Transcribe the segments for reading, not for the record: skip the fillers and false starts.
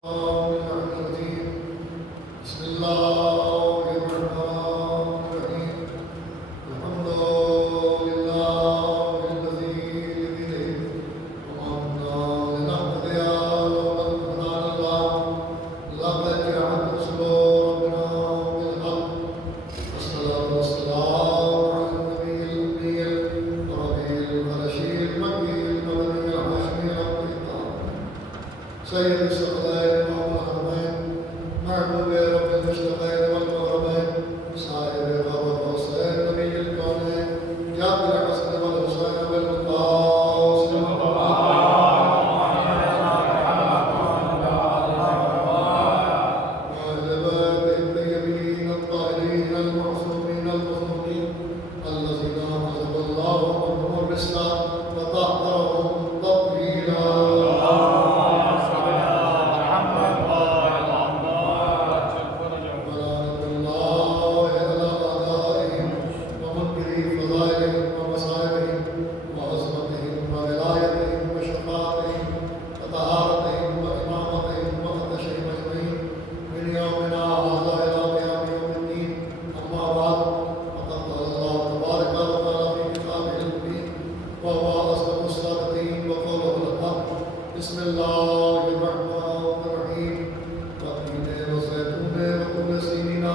بسم الله الرحمن الرحيم الحمد لله الذي بيده ومنا لنهتدي لولا أن هدانا الله لقد جاءت رسل ربنا بالحق والصلاة والسلام على النبي الأمي الربيع القرشي المكي المدني الهاشمي الطاهر سيد الثقلين محبوب رب المشرقين والمغربين صاحب القاب والقوسين نبي الكونين جاب الحسن والحسين والقاسم وأهل بيته الطيبين الطاهرين المعصومين المظلومين الذين حسب الله منهم الرزق وطهرهم تطهيرا بسم الله الرحمن الرحيم والتين والزيتون وطور سينين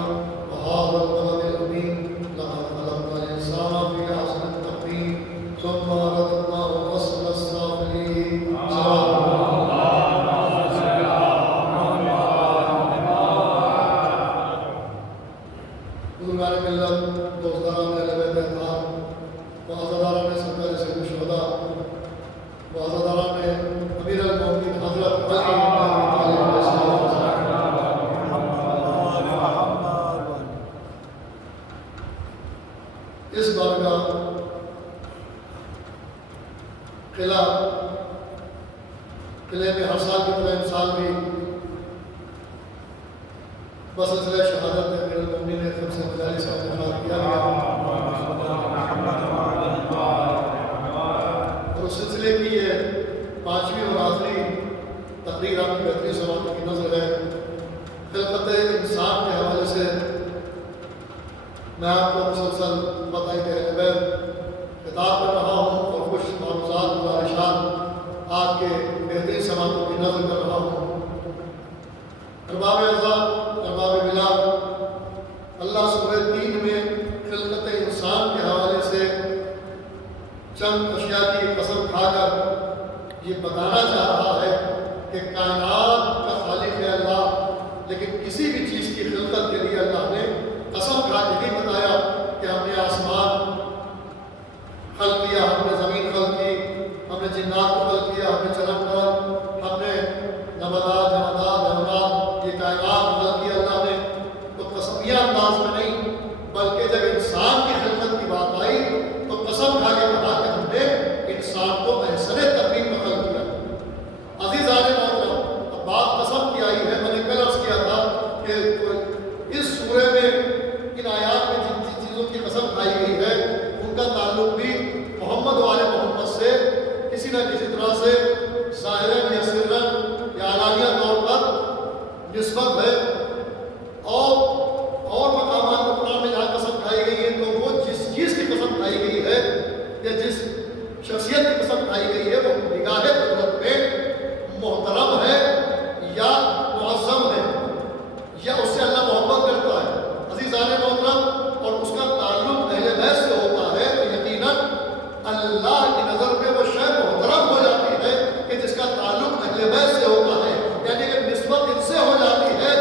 وهذا البلد الأمين لقد خلقنا الإنسان في أحسن تقويم ثم رددناه أسفل السافلين بزرگان ملت دوستداران اہل بیت اطہار وعزاداران سرکار سید الشہداء وعزاداران امیر المومنین حضرت علی بن ابی طالب علیہ السلام اس بارگاہ قلعے میں ہر سال کی طرح ان سال بھی بسلسلہ شہادت امیر المومنین نے خمس مجالس کا انعقاد کیا گیا اور اس سلسلے کی یہ 5ویں اور آخری تقریر آپ کی بہترین سماعتوں کی نظر ہے خلقت انسان کے حوالے سے میں آپ کو مسلسل بتائی کہ اہل بیت خطاب کر رہا ہوں اور کچھ معروضات گزارشات آپ کے بہترین سماعتوں کی نظر کر رہا ہوں ارباب اعزاز ارباب بلاد اللہ سورہ 3 میں خلقت انسان کے حوالے سے چند اشیاء کی قسم کھا کر یہ بتانا چاہ رہا ہے کہ کائنات کا خالق ہے اللہ، لیکن کسی بھی چیز کی خلقت کے لیے اللہ نے قسم کھا کے نہیں بتایا کہ ہم نے آسمان خلق کیا، ہم نے زمین خلق کی، ہم نے جنات کو خلق کیا، ہم نے چرم قلم، ہم نے نباتات جمادات حیوانات یہ کائنات خلق کی اللہ نے، تو قسمیہ انداز میں نہیں بلکہ جب انسان کی خلقت کی بات آئی تو قسم کھا کے کہا کہ ہم نے انسان کو احسن تقویم میں خلق کیا۔ عزیزان محترم، اب بات قسم کی آئی ہے، میں نے کل عرض کیا تھا کہ اس سورہ میں ان آیات میں جن چیزوں کی قسم کھائی گئی ہے ان کا تعلق بھی محمد و آل محمد سے کسی نہ کسی طرح سے ظاہراً یا سرراً یا علانیہ طور پر نسبت ہے، اور مقامات میں قرآن میں جہاں قسم کھائی گئی ہے تو وہ جس چیز کی قسم کھائی گئی ہے یا جس شخصیت کی قسم کھائی گئی ہے وہ نگاہ قدرت میں محترم ہے یا معظم ہے یا اس سے اللہ محبت کرتا ہے۔ عزیزان محترم، اور اس کا تعلق اہل بیت سے ہوتا ہے تو یقیناً اللہ کی نظر میں وہ شے محترم ہو جاتی ہے کہ جس کا تعلق اہل بیت سے ہوتا ہے، یعنی کہ نسبت ان سے ہو جاتی ہے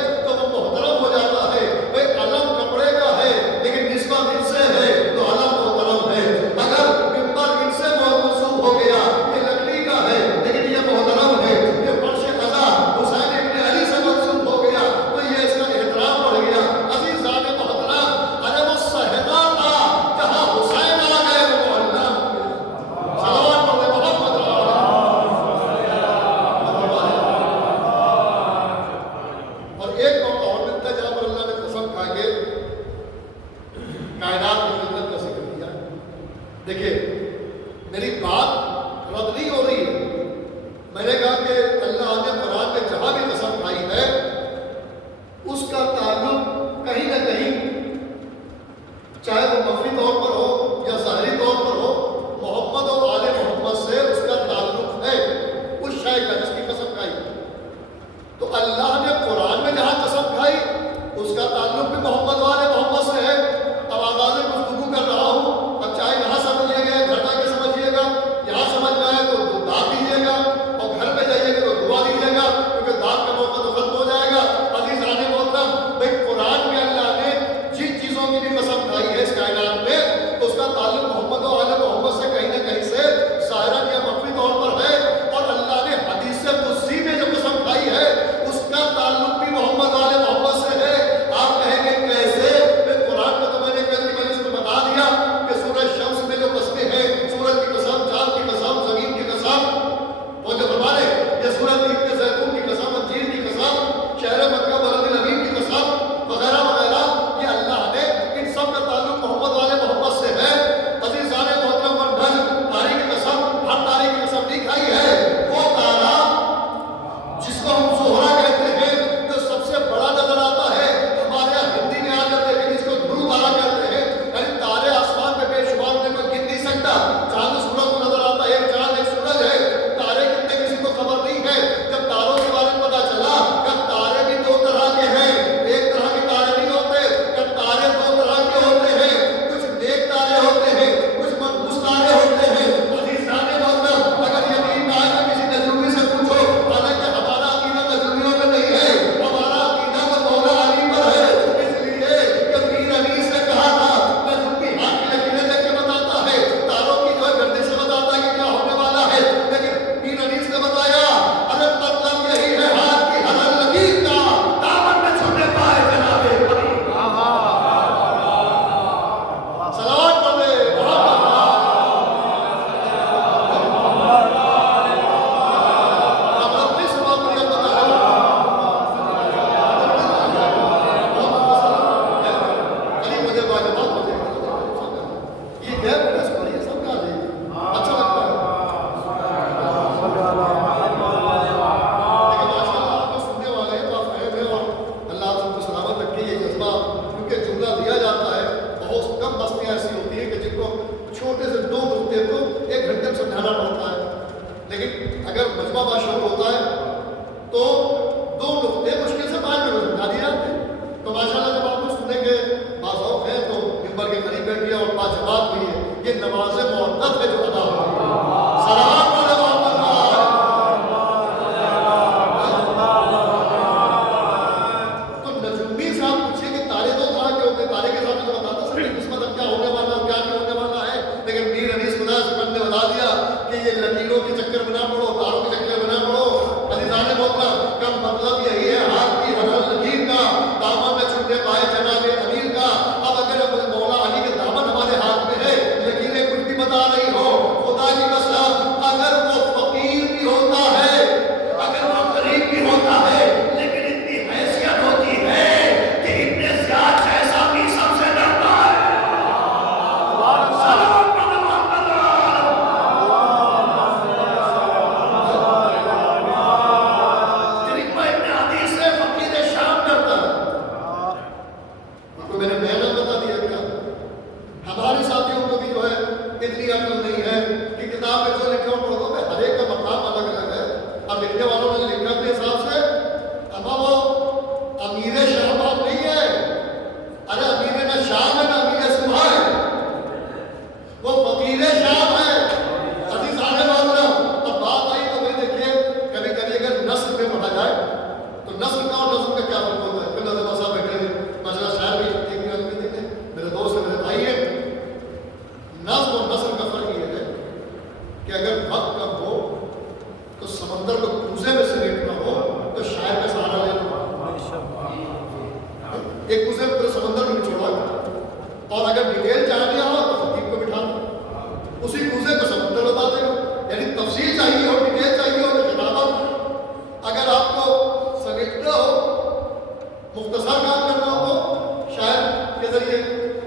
مختصر کام کرنا ہو تو شاعر کے ذریعے.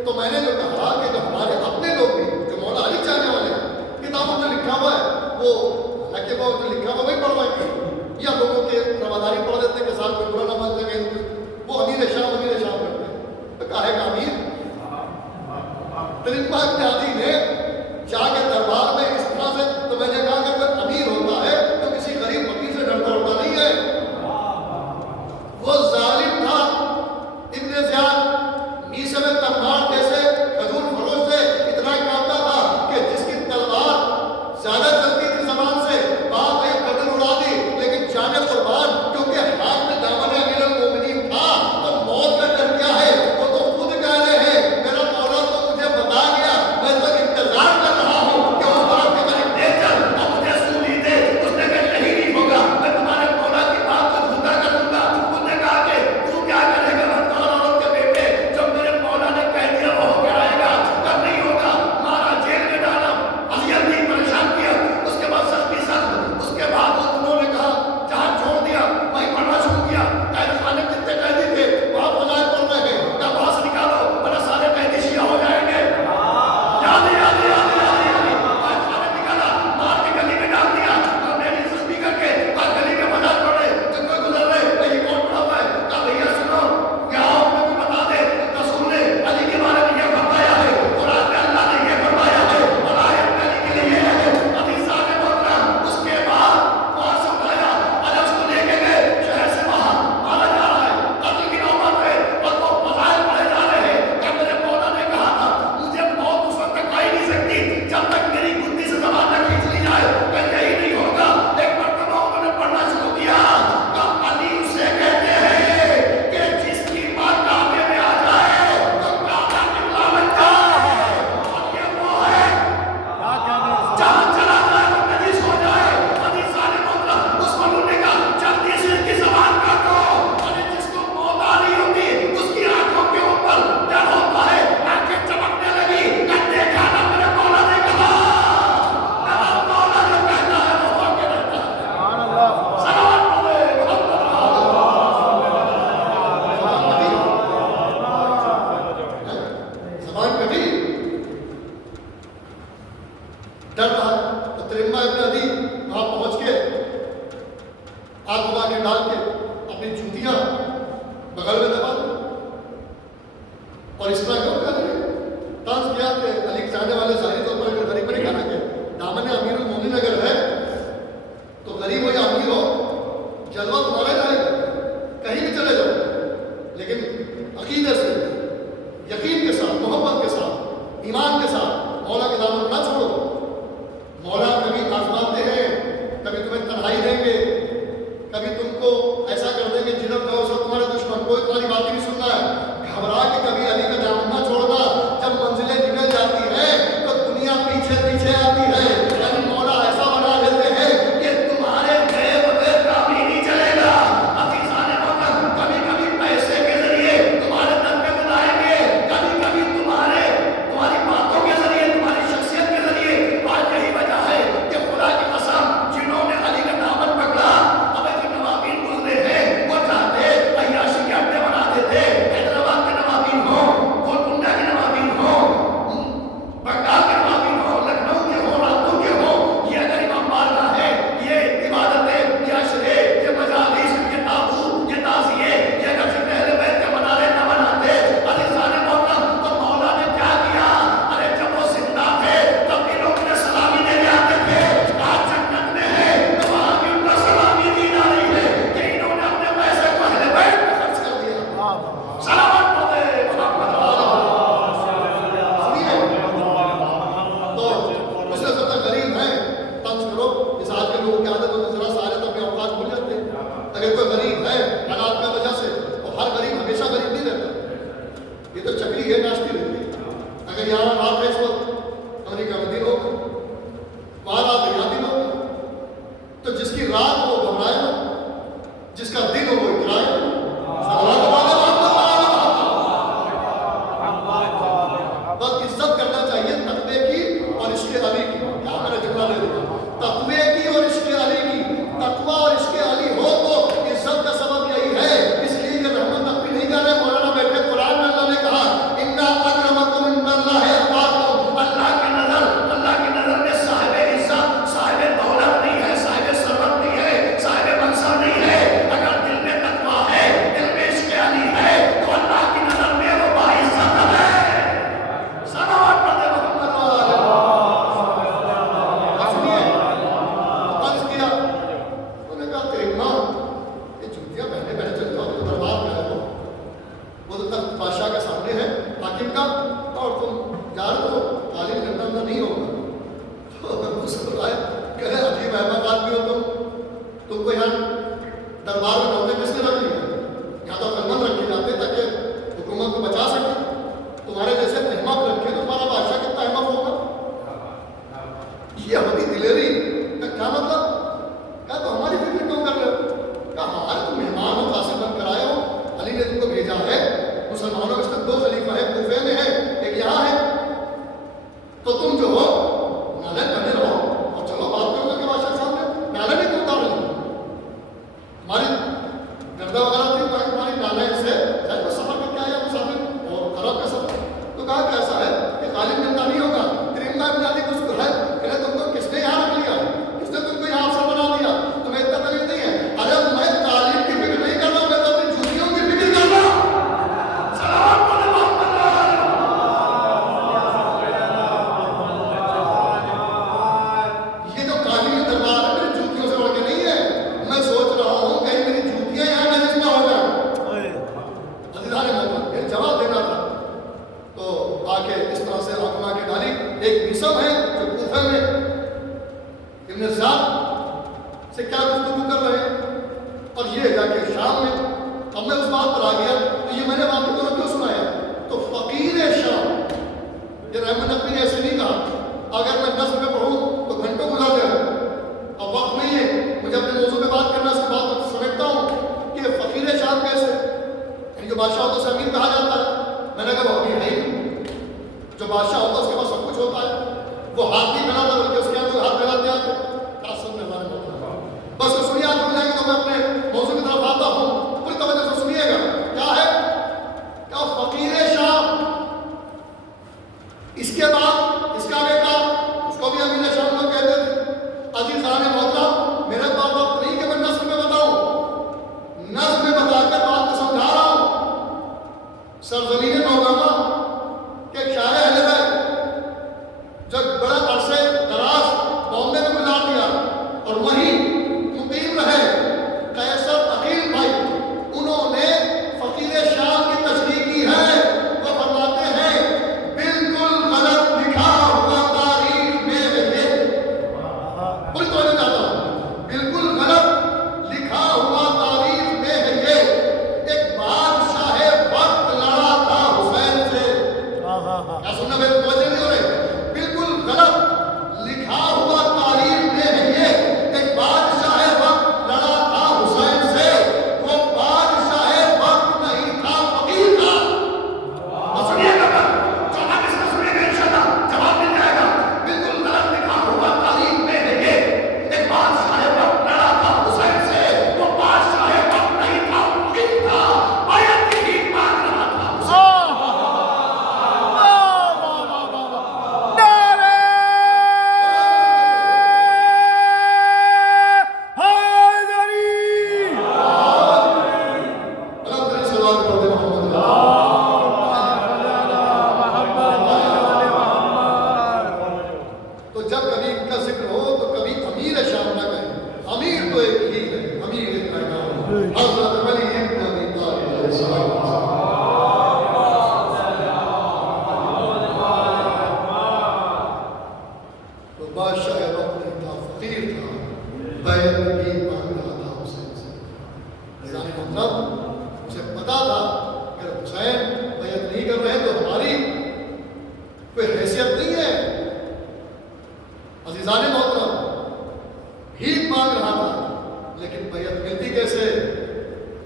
تو میں نے جو کہا کہ جو ہمارے اپنے لوگ بھی جو مولا علی چاہنے والے ہیں, کتابوں میں لکھا ہوا ہے وہ حالانکہ وہ جو لکھا ہوا وہی پڑھوائیں گے, یا لوگوں کے رواداری پڑھ دیتے ہیں کہ ساتھ کوئی برا نہ مان سکے, وہ امیر شام کرتے ہیں. تو کہا کہ امیر ترنبا ابن عدی نے جا کے دربار میں اس طرح سے, تو میں نے کہا کہ کوئی امیر ہوتا ہے تو کسی غریب فقیر سے ڈرتا ہوتا نہیں ہے. وہ ظالم تھا ابن زیاد, میسے میں تلوار جیسے کھجور فروش سے اتنا کانپتا تھا کہ جس کی تلوار زیادہ چلتی تھی زبان سے بات ایک قتل اڑا دی, لیکن جانے قربان کیونکہ ہاتھ میں دامن امیر المومنین تھا تو موت کا ڈر کیا ہے. وہ تو خود کہہ رہے ہیں میرا مولا تو مجھے بتا گیا, میں تو انتظار کر رہا ہوں کہ وہ بات کے قریب لے چل اور مجھے سونی دے. اس نے کہا نہیں نہیں ہوگا, میں تمہارے مولا کی بات کو جھوٹا کر دوں گا. اس نے کہا کہ تو کیا کرے گا بدکار عورت کے بیٹے, جب میرے مولا نے کہہ دیا وہ ہو کے آئے گا. کب نہیں ہوگا, مارا جیل میں ڈالا, اذیت دی, پریشان کیا. اس کے بعد سختی سخت, اس کے بعد انہوں نے کہا جہاں چھوڑ دیا وہیں پڑھنا شروع کیا. قید خانے جتنے قیدی تھے وہاں فضائل پڑھ رہے ہیں, کیا وہاں سے نکالو ورنہ سارے قیدی شیعہ ہو جائیں گے. یاد قید خانے نکالا, مار کے گلی میں ڈال دیا, اور میری زخمی کر کے گلی میں فضائل پڑھ رہے. جب کوئی گزر رہے یہ کون پڑھا ہوا ہے, کہا بھیا سنو کیا آپ کو بتا دے رسول نے علی کے بارے میں یہ فرمایا ہے, قرآن میں اللہ نے یہ فرمایا ہے, اور آیت علی کے لیے یہ ہے. حدیث نے محترم اس کے بعد وہاں سے اٹھایا اور اس کو لے کے گئے شہر سے باہر, مارا جا رہا ہے, قتل کی نوبت ہے اور وہ فضائل پڑھے جا رہے ہیں. کہ میرے مولا نے کہا تھا مجھے موت اس وقت تک آ ہی نہیں سکتی جب تک میری گدی سے زبان نہ کھینچ لی جائے. کہ یہی نہیں ہوگا, ایک مرتبہ انہوں نے پڑھنا شروع کیا. کہ علی اسے کہتے ہیں کہ جس کی بات کعبے میں آ جائے تو کعبہ قبلہ بن جائے, اور یہ وہ ہے جہاں چلا جائے وہ نجس ہو جائے. حدیث نے محترم اس کو نے کہا جلدی سے اس کی زبان کاٹو. اور جس کو موت آ رہی ہوتی اس کی آنکھوں کے اوپر ڈر ہوتا ہے, آنکھیں چمکنے لگی. کہ دیکھا نا میرے مولا نے کہا, میرا مولا جو کہتا ہے وہ ہو کے رہتا ہے. سلام علیہ زبان کٹی, ڈر رہا ہے. تو ترنبا ابن عدی وہاں پہنچ کے آگ اگا کے ڈال کے اپنی جوتیاں بغل میں دبا دی, اور اس طرح کیوں کر رہے طرز کیا کہ علی کے چاہنے والے ظاہری طور پر اگر غریب نہیں کہنا کہ دامن امیر المومنین اگر ہے تو غریب ہو یا امیر ہو جلوہ تمہارا ہی رہے گا, کہیں بھی چلے جاؤ, لیکن عقیدے سے یقین کے ساتھ محبت کے ساتھ ایمان کے ساتھ مولا کے دامن نہ چھوڑو. مولا کبھی آزماتے ہیں, کبھی تمہیں تنہائی دیں گے, کبھی تم کو ایسا کر دیں گے جدھر جاؤ سب تمہارے دشمن, کوئی تمہاری بات نہیں سننا ہے. گھبرا کے کبھی علی کا دامن نہ چھوڑنا. جب منزلیں نکل جاتی ہیں تو دنیا پیچھے پیچھے آتی ہے. یعنی مولا ایسا بنا دیتے ہیں کہ تمہارے گئے بغیر کام ہی نہیں چلے گا. حدیث نے محترم کبھی کبھی پیسے کے ذریعے تمہارے در پہ بلائیں گے, کبھی کبھی تمہاری باتوں کے ذریعے, تمہاری شخصیت کے ذریعے. آج یہی وجہ ہے کہ خدا کی قسم جنہوں نے علی کا دامن پکڑا, اب جو نوابین گزرے ہیں وہ چاہتے عیاشی کے اڈے بنا دیتے. حیدرآباد کے نوابین ہوں, گولکنڈہ کے نوابین ہوں, بنگال کے نوابین ہوں, لکھنؤ کے ہوں, رامپور کے ہوں, یہ اگر امام بارگاہ ہے, یہ عبادتیں, یہ اشرے, یہ مجالس, یہ تابوت, یہ تعزیے, یہ اگر ذکر اہل بیت کے منارے نہ بناتے. عزیزان محترم تو مولا نے کیا کیا, ارے جب وہ زندہ تھے تب بھی لوگ انہیں سلامی دینے آتے تھے. آج جنت میں ہے تو وہاں بھی ان کا سلامی دی جا رہی ہے کہ انہوں نے اپنے پیسے کو اہل بیت میں خرچ کر دیا. سلامت پڑھے محمد تو اس سے زیادہ غریب ہیں طنز کرو. اس آج کے لوگوں کی عادت ہوتی ذرا سا آئے تو اپنے اوقات بھول جاتے ہیں. اگر کوئی غریب ہے حالات کی وجہ سے تو ہر غریب ہمیشہ غریب نہیں رہتا, یہ تو چکری ہے ناشتی رہتی ہے. اگر یہاں رات ہے اس وقت امریکہ میں دن ہوگا, وہاں رات ہے یہاں دن ہوگا, تو جس کی رات ہو وہ گھبرائے نا, جس کا دن ہو وہ اکرائے. بس عزت کرنا چاہیے تقوی کی اور عشق علی کی. کیا میرا جملہ لے دوں گا, تقوی کی اور عشق علی کی. تقوی اور عشق علی ہو تو عزت کا سبب یہی ہے. اس لیے یہ رحمت تقوی نہیں بادشاہ ہوتا ہے اسے امیر کہا جاتا ہے. میں نے کہا وہ امیر ہے ہی نہیں. جو بادشاہ ہوتا ہے اس کے پاس سب کچھ ہوتا ہے. وہ ہاتھ نہیں پھیلاتا بلکہ اس کے ہاتھ ہاتھ پھیلاتے آتے. تعصب میں ہمارے ہوتا ہے. بس وہ سنیے آپ جائیں گے تو میں اپنے موضوع کی طرف آتا ہوں. پوری توجہ سے سنیے گا. کیا ہے؟ کیا فقیر شام. اس کے بعد اس کا بیٹا، اس کو بھی امیر شام لوگ کہتے تھے. عزیزان محترم، میرے پاس وقت نہیں کہ میں نسل میں بتاؤں. نسل میں بتا کر بات کو سمجھا رہا ہوں. سرزمین مولانا کے ایک شاعر اہل بیت جو بڑا عرصے دراز بامبے میں گزار دیا اور وہیں مقیم رہے، قیصر عقیل بھائی، انہوں نے فقیر شام کی تشریح کی ہے. وہ فرماتے ہیں بالکل غلط لکھا ہوا تاریخ میں ہے یہ. کوئی تو نہیں جاتا. بالکل غلط لکھا ہوا تاریخ میں ہے یہ. ایک بادشاہ وقت لڑا تھا حسین سے. کیا سننا میرے توجہ نہیں ہو رہے؟ بالکل غلط لکھا ہوا تاریخ میں ہے یہ. ایک بادشاہ وقت لڑا تھا حسین سے. وہ بادشاہ وقت نہیں تھا، فقیر تھا. اور سنیے گا جو آپ اس کا سنیں گے انشاءاللہ جواب مل جائے گا. بالکل غلط لکھا ہوا تاریخ میں ہے یہ. ایک بادشاہ وقت لڑا تھا حسین سے. وہ بادشاہ وقت نہیں تھا، فقیر تھا. بیعت کی بھیک مانگ رہا تھا حسین. تو جب کبھی ان کا ذکر ہو تو کبھی امیر شام نہ کہیں. امیر تو ایک ہی ہے. امیر ایک نام حضرت علی ابن ابی طالب علیہ السلام. تو بادشاہ وقت نہیں تھا، فقیر تھا. بیعت کی بھیک مانگ رہا تھا حسین سے. نظام مطلب اسے پتا تھا کہ حسین بیعت نہیں کر رہے تو ہماری کوئی حیثیت نہیں ہے. عزیزان محترم، بھیک مانگ رہا تھا لیکن بیعت ملتی کیسے؟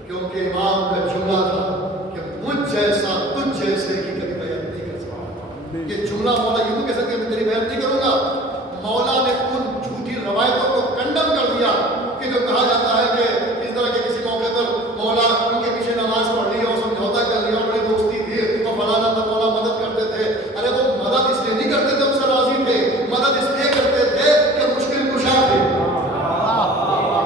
کیونکہ امام کا جملہ تھا کہ مجھ جیسا تجھ جیسے کی کبھی بیعت نہیں کر سکتا. یہ جملہ مولا یوں کہہ سکتے میں تیری بیعت نہیں کروں گا. مولا نے ان جھوٹی روایتوں کو کنڈم کر دیا کہ جو کہا جاتا ہے کہ اس طرح کے کسی موقع پر مولا ان کے پیچھے نماز پڑھ لی اور سمجھوتا کر لیا، بڑی دوستی تھی اور فلانا تھا مولا مدد کرتے تھے. ارے وہ مدد اس لیے نہیں کرتے تھے ان سے راضی تھے. مدد اس لیے کرتے تھے کہ مشکل کشا تھے.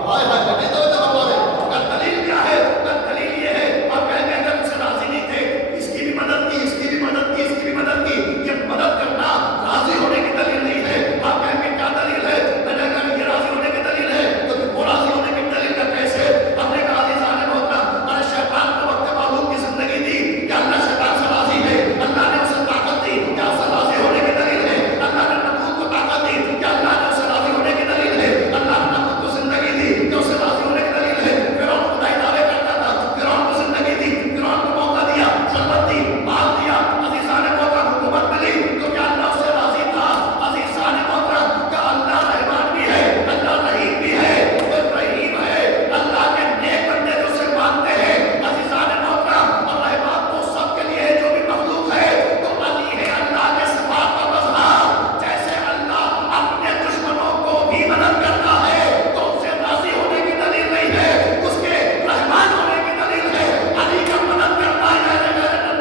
ہائے ہائے نہیں تو ہمارے کا دلیل کیا ہے؟ کا دلیل یہ ہے اور کہیں گے اگر ان سے راضی نہیں تھے اس کی بھی مدد کی، اس کی بھی مدد کی، اس کی بھی مدد کی. یہ مدد کرنا راضی ہونے کی دلیل نہیں ہے. آپ کہیں گے کیا دلیل ہے؟ میں نے کہا یہ راضی ہونے کی دلیل ہے. تو پھر وہ راضی ہونے کی دلیل کا کیسے؟ ہم نے کہا عزیزان محترم، ارے شیطان کو وقت معلوم کی زندگی دی کہ اللہ شیطان سے راضی ہے. اللہ نے اسے طاقت دی کہ اس سے راضی ہونے کی دلیل ہے. اللہ نے نبوت کو طاقت دی کہ اللہ نے اسے راضی ہونے کی دلیل ہے. اللہ نے نبوت کو زندگی دی کہ اسے راضی ہونے کی دلیل ہے. فرعون خدائی دعوے کرتا تھا، فرعون کو زندگی دی، فرعون کو موقع دیا، ثروت دی، مال دیا. عزیزان محترم حکومت ملی تو کیا اللہ اس سے راضی تھا؟ عزیزان محترم کہ اللہ رحمان بھی ہے، اللہ رحیم بھی ہے. وہ رحیم ہے، اللہ کے نیک بندے جو اسے مانتے ہیں. عزیزان محترم اور رحمان تو سب کے لیے ہے جو بھی مخلوق ہے. تو علی ہے اللہ کے صفات کا مظہر. جیسے اللہ اپنے دشمنوں کو بھی مدد کرتا ہے تو ان سے راضی ہونے کی دلیل نہیں ہے، اس کے رحمان ہونے کی دلیل ہے. علی کا مدد کرتا ہے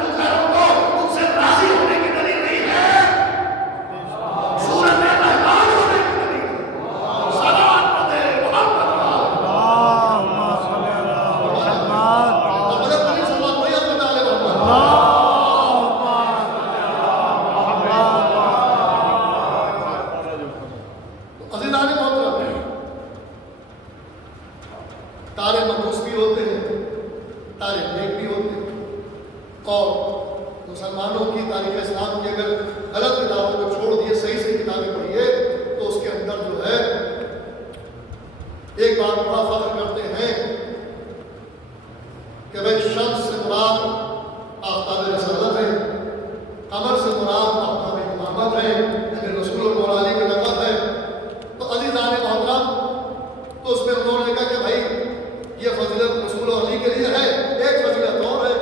تو خیروں کو ان سے راضی ہونے کی دلیل نہیں ہے، صورت رحمان ہونے کی دلیل ہے. صلوات پڑھے محمد عزیزان محترم، تارے مقدوس بھی ہوتے ہیں، تارے نیک بھی ہوتے ہیں. اور مسلمانوں کی تاریخ اسلام کی اگر غلط کتابوں کو چھوڑ دیے صحیح صحیح کتابیں پڑھیے تو اس کے اندر جو ہے ایک بات بڑا فخر کرتے ہیں کہ بھائی شمس سے مراد آفتاب رسالت ہے، قمر سے مراد آفتاب امامت ہے، یعنی رسول اور مولا علی کا لقب ہے. تو عزیزان محترم تو اس میں انہوں نے کہا کہ بھائی یہ فضیلت رسول اور علی کے لیے ہے. ایک فضیلت اور ہے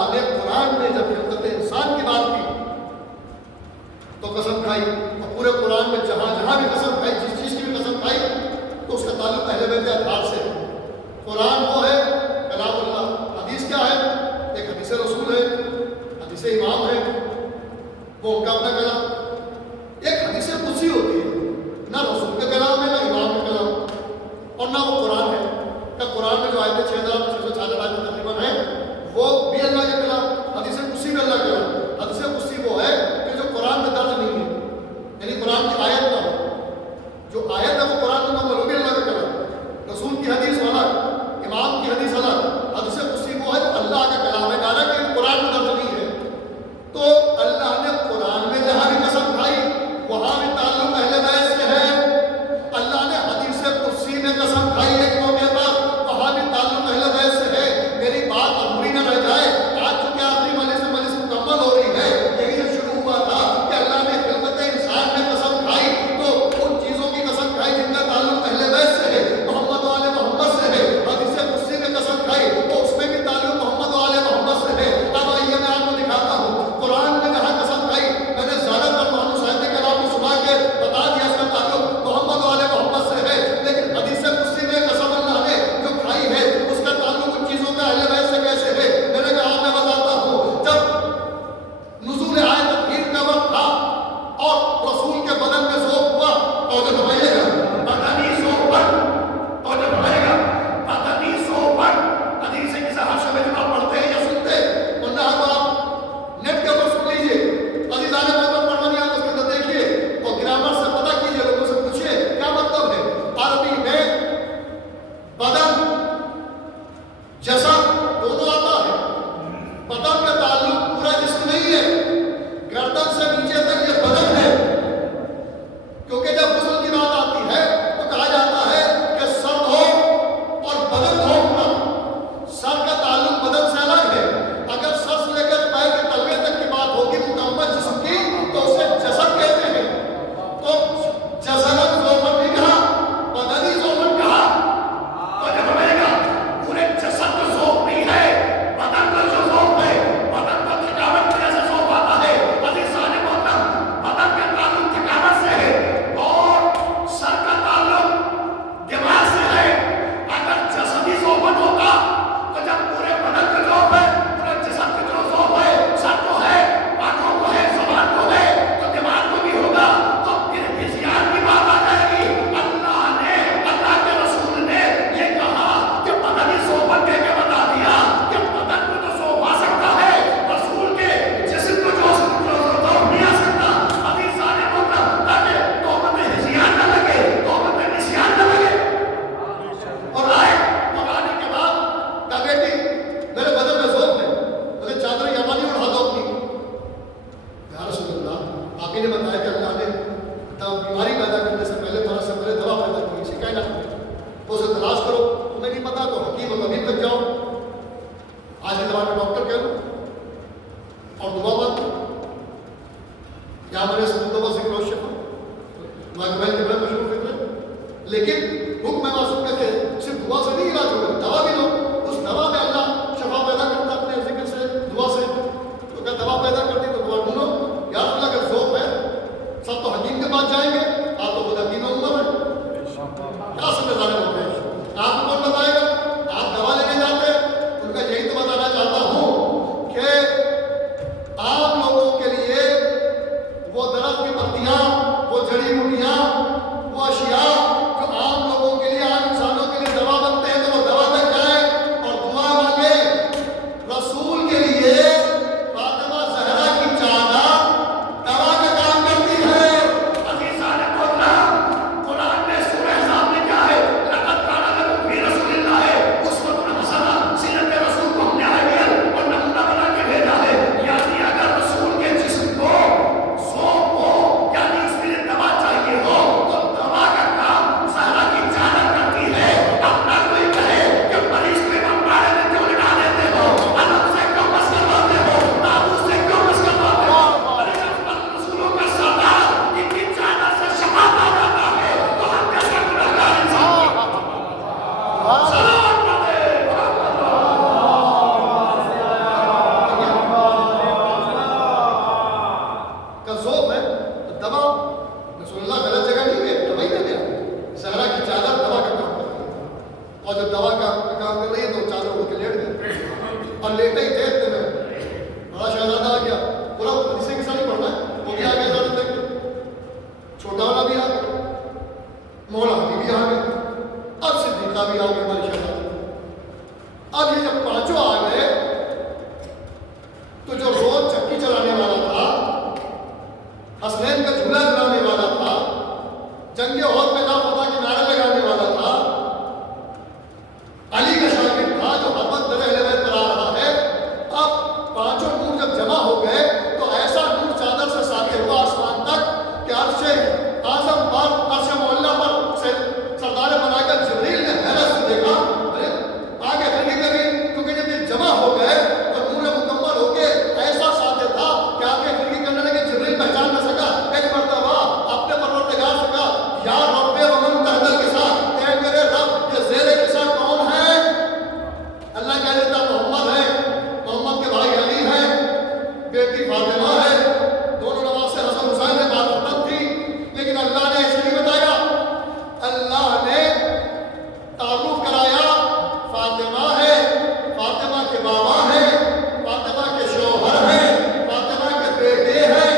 اللہ نے قرآن میں جب خلقت انسان کی بات کی تو قسم کھائی، اور پورے قرآن میں جہاں جہاں بھی قسم کھائی، جس چیز کی بھی قسم کھائی تو اس کا تعلق اہل بیت اطہار سے ہے۔ قرآن وہ ہے کلام اللہ، حدیث کیا ہے؟ ایک حدیث رسول ہے، حدیث امام ہے، وہ ان کا اپنا کلام۔ ایک حدیث قدسی ہوتی ہے، نہ رسول کا کلام ہے نہ امام کا کلام، اور نہ وہ قرآن ہے کہ قرآن میں جو آیتیں 6666 آیتیں تقریباً ہیں وہ بھی اللہ کے کلام، حدیث قدسی بھی اللہ کے کلام۔ حدیث قدسی وہ ہے کہ جو قرآن میں درج نہیں ہے، یعنی قرآن کی آیت نہ ہو، جو آیت ہے وہ قرآن میں مکمل ہو بھی اللہ کا کلام۔ رسول کی حدیث الگ، امام کی حدیث الگ، حدیث قدسی وہ ہے جو اللہ کا کلام ہے، ڈائریکٹ قرآن میں درج نہیں ہے۔ تو اللہ نے قرآن میں جہاں بھی قسم کھائی وہاں بھی تعلق اہل بیت سے ہے۔ اللہ نے حدیث قدسی میں قسم کھائی ایک موقع پر، وہاں بھی تعلق اہل بیت سے ہے۔ میری بات ادھوری نہ رہ جائے، آج چونکہ آخری مجلس مکمل ہو رہی ہے، یہی سے شروع ہوا تھا کہ اللہ نے خلقت انسان میں قسم کھائی تو ان چیزوں کی قسم کھائی جن کا تعلق اہل بیت سے ہے، محمد و آل محمد سے ہے۔ حدیث قدسی میں قسم کھائی تو اس میں بھی تعلق محمد و آل محمد سے ہے۔ اب آئیے میں آپ کو دکھاتا ہوں قرآن میں جہاں قسم کھائی، میں نے زیادہ تر مانو صاحب کے کلام کو سنا کے بتا دیا اس کا تعلق محمد و آل محمد سے ہے، لیکن حدیث قدسی میں قسم اللہ نے جو کھائی ہے اس کا تعلق ان چیزوں کا اہل بیت سے کیسے ہے؟ میں نے کہا میں بتاتا ہوں، جب نزول آیت تطہیر کا وقت تھا اور رسول کے بدن میں ذوق ہوا تو جب بھائیے گا بدنی صحبت، تو جب بھائیے گا بدنی صحبت، حدیث کی صحابہ میں جناب پڑھتے ہیں یا سنتے ہیں، ورنہ آپ نیٹ کے اوپر سن لیجئے، عزیزان محترم پڑھنا نہیں آتا اس کے اندر دیکھیے اور گرامر سے پتہ کیجئے، لوگوں سے پوچھئے کیا مطلب ہے عربی میں بدن جسد دونوں آتا ہے۔ بدن کا تعلق پورا جسم نہیں ہے، گردن سے نیچے تک یہ بدن ہے، کیونکہ جب غسل کی بات آتی ہے تو کہا جاتا ہے کہ سر دھو اور بدن دھو پورا۔ سر کا تعلق بدن سے الگ ہے، اگر سر سے لے کر پیر کے تلوے تک کی بات ہوگی مکمل جسم کی تو اسے جسد کہتے ہیں۔ تو جسدن ذوفن نہیں کہا، بدنی ذوفن کہا، تو جب ہمیں گا پورے جسد کا ذوق نہیں ہے، بدن کا جو ذوق ہے پانچوں نور جب جمع ہو گئے تو ایسا نور چادر سے ساطع ہوا آسمان تک کہ عرش اعظم پر، عرش معلیٰ پر سے سردار ملائکہ جبریل نے حیرت سے دیکھا، ارے آگے پھر یہ کبھی، کیونکہ جب یہ جمع ہو گئے اور نور مکمل ہو کے ایسا ساطع تھا کہ آگے پھر یہ کرنے لگے، جبریل پہچان نہ سکا، ایک مرتبہ اپنے پروردگار سے کہا یا رب ومن تحت الکساء، اے میرے رب یہ زیر کساء کون ہے؟ اللہ کہہ دیتا محمد ہے، محمد کے بھائی علی ہیں، بیٹی فاطمہ ہے، دونوں نواز سے حسن حسین نے بات ختم تھی، لیکن اللہ نے ایسے نہیں بتایا، اللہ نے تعارف کرایا فاطمہ ہے، فاطمہ کے بابا ہیں، فاطمہ کے شوہر ہیں، فاطمہ کے بیٹے ہیں،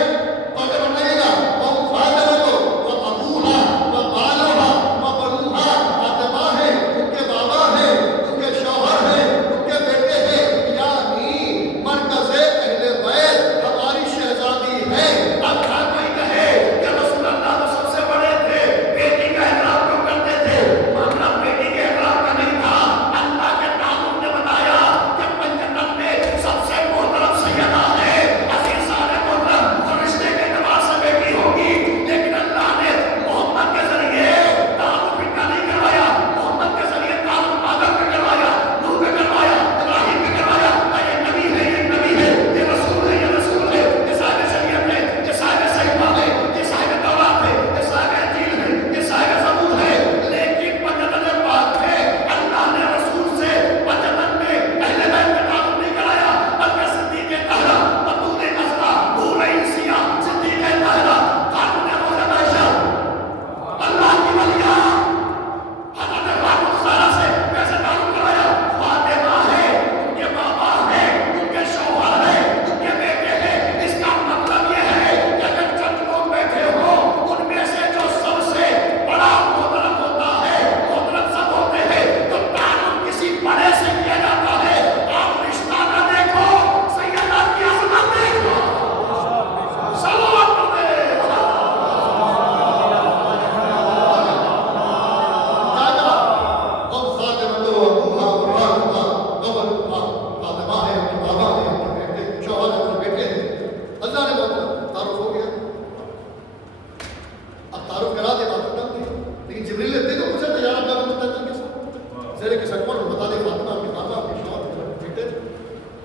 اور جب لگے گا وہ فاطمہ کو وہ ابوہا وہ بالہا وہ بنوہا، فاطمہ ہے، ان کے بابا ہیں، ان کے شوہر ہیں، ان کے بیٹے ہیں، یعنی مرکز اہل بیت ہماری شہزادی ہے۔ اب ہر کوئی کہے کہ رسول اللہ تو سب سے بڑے تھے، بیٹی کا احترام کیوں کرتے تھے؟ معاملہ بیٹی کے احترام کا نہیں تھا، اللہ کے تعلق نے بتایا کہ پنجتن میں سب سے محترم سیدہ ہے، عزیزان محترم، اور رشتے کے اعتبار سے بیٹی ہوگی، لیکن اللہ نے محمد کے ذریعے تعلق ان کا نہیں کروایا، محمد کے ذریعے تعلق آدم کا کروایا، نوح کا کروایا، ابراہیم کا کروایا، یہ نبی ہے، یہ نبی ہے، یہ رسول ہے، یہ رسول ہے، یہ صاحب شریعت ہے، یہ صاحب صحیفہ ہے، یہ صاحب تورات ہے، یہ صاحب انجیل ہے، یہ صاحب زبور ہے، لیکن پنجتن پاک ہے، اللہ نے رسول سے پنجتن میں اہل بیت کا تعلق نہیں کرایا، بلکہ صدیق طاہرہ، بطول عذرا، حور عین سیاہ، صدیق طاہرہ، خاتون حضرت عائشہ، اللہ کی ولیہ حضرت فاطمہ زہرا سے کیسے تعلق کرایا؟ فاطمہ ہے، ان کے بابا ہیں، ان کے شوہر ہیں، ان کے بیٹے ہیں۔ اس کا مطلب یہ ہے کہ اگر چند لوگ بیٹھے ہوں، ان میں سے جو سب سے بڑا محترم ہوتا ہے، محترم سب ہوتے ہیں، تو تعلق کسی بڑے سے کیا جاتا ہے۔ آپ رشتہ نہ دیکھو، سیدہ کی عظمت دیکھو، صلوات پڑھتے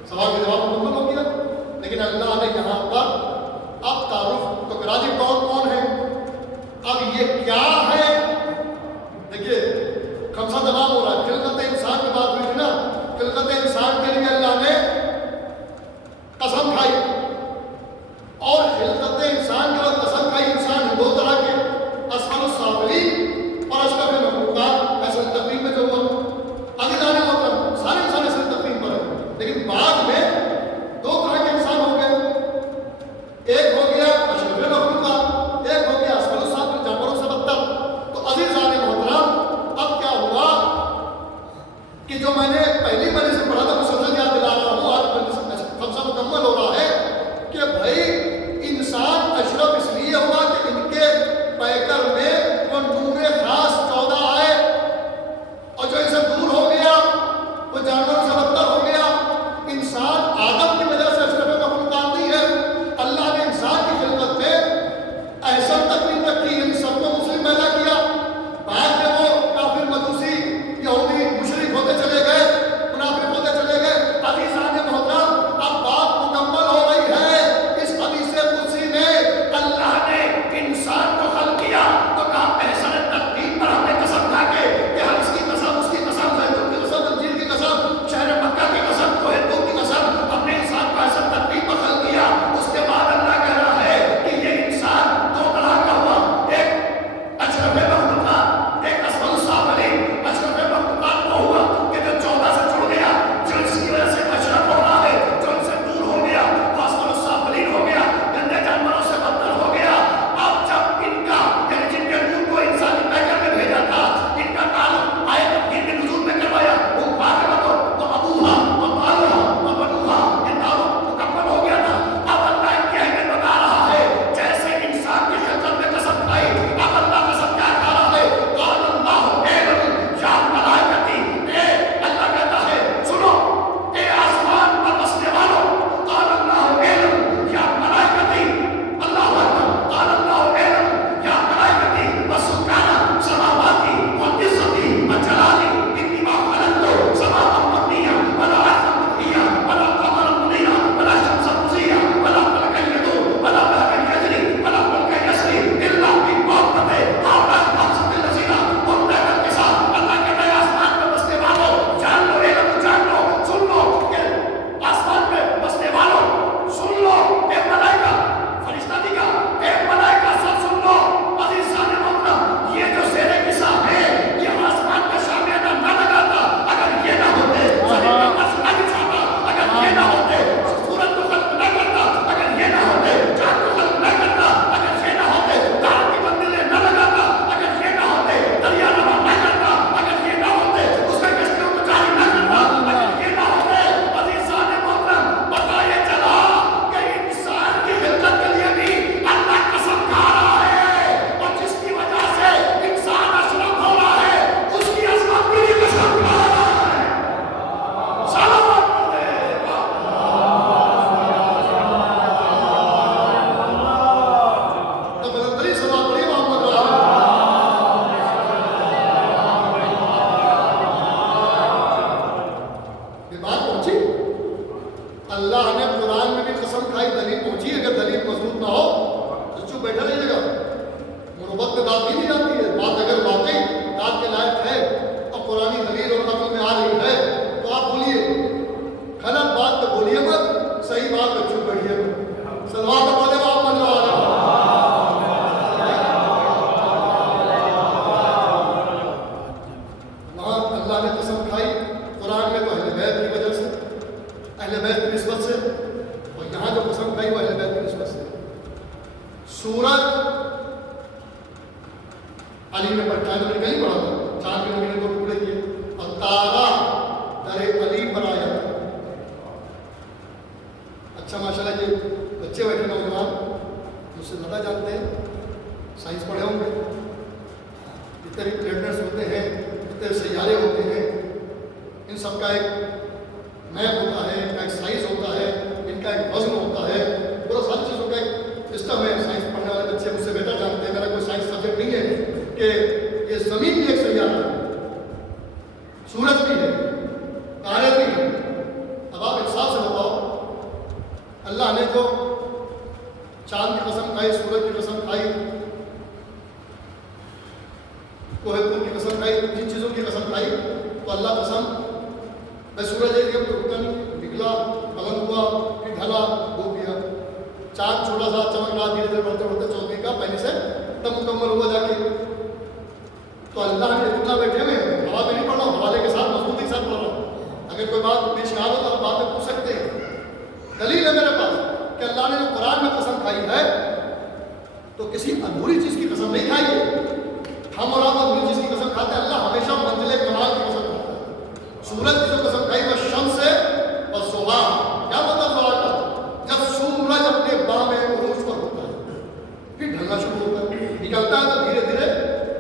سوال کا جواب مکمل ہو گیا، لیکن اللہ نے یہاں پر اب تعارف تو کرا دی کون کون ہے، اب یہ کیا ہے؟ دیکھیے خمسہ تمام ہو رہا ہے، خلقت انسان کی بات ہوئی تھی نا، خلقت انسان کے لیے اللہ نے قسم کھائی، اور خلقت انسان کے بعد قسم کھائی، انسان دو طرح کے، اسفل السافلین اور اشرف المخلوقات، ایسے تقریب میں جو ہوا عزیزان محترم سارے انسان ایسے تقریب پر ہے، لیکن بعد میں دو طرح کے انسان ہو گئے، کھائی دلیل پہنچی، اگر دلیل مضبوط نہ ہو تو چپ بیٹھا رہیے گا. مربت میں داد دی نہیں جاتی ہے. بات اگر واقعی داد کے لائق ہے اور قرآنی دلیل اور عقل میں آ رہی ہے تو آپ بولیے. غلط بات پہ بولیے مت، صحیح بات پہ چپ بیٹھیے مت. سلوات پڑھے آپ من رہا وہاں اللہ نے قسم کھائی قرآن میں تو اہل بیت کی وجہ سے، اہل بیت کی نسبت سے، اور یہاں جو قسم کھائی وہ اہل بیت کی نسبت سے. سورج علی نے چاند نے کہیں پڑھا تھا، چاند کے نبی نے کو ٹکڑے کیے، اور تارا در علی پر آیا تھا. اچھا ماشاءاللہ یہ بچے بیٹھے نوجوان مجھ سے زیادہ جانتے ہیں، سائنس پڑھے ہوں گے. جتنے پلینٹس ہوتے ہیں، جتنے سیارے ہوتے ہیں، ان سب کا ایک میپ ہوتا ہے، ان کا ایک سائز ہوتا ہے، ان کا ایک وزن ہوتا ہے، پورا ساری چیزوں کا ایک سسٹم ہے. سائنس پڑھنے والے بچے مجھ سے بہتر جانتے ہیں، میرا کوئی سائنس سبجیکٹ نہیں ہے کہ یہ زمین بھی ایک سیارہ ہے، سورج بھی ہے، تارے بھی ہیں. اب آپ انصاف سے بتاؤ، اللہ نے جو چاند کی قسم کھائی، سورج کی قسم کھائی، کوہ طور کی قسم کھائی، جن چیزوں کی قسم کھائی، تو اللہ قسم میں سورج ایک رکن نکلا، بلند ہوا، پھر ڈھلا، ڈوب گیا. چاند چھوٹا سا چمک رہا، دھیرے دھیرے بڑھتے بڑھتے چودھری کا پہلے سے تب مکمل ہوا جا کے. تو اللہ نے اتنا بیٹھے ہوئے ہوا میں نہیں پڑھ رہا ہوں، حوالے کے ساتھ مضبوطی کے ساتھ پڑھ رہا ہوں. اگر کوئی بات پیش نہ ہو تو آپ بعد میں پوچھ سکتے ہیں. دلیل ہے میرے پاس کہ اللہ نے جو قرآن میں قسم کھائی ہے تو کسی ادھوری چیز کی قسم نہیں کھائی ہے. ہم اور آپ ادھوری چیز کی قسم کھاتے ہیں، اللہ ہمیشہ منزل کمال کی قسم کھاتا ہے. سورج کی جو قسم کھائی وہ شمس سے اور صبح. کیا مطلب صبح کا؟ جب سورج اپنے بام عروج پر ہوتا ہے پھر ڈھلنا شروع ہوتا ہے، نکلتا ہے تو دھیرے دھیرے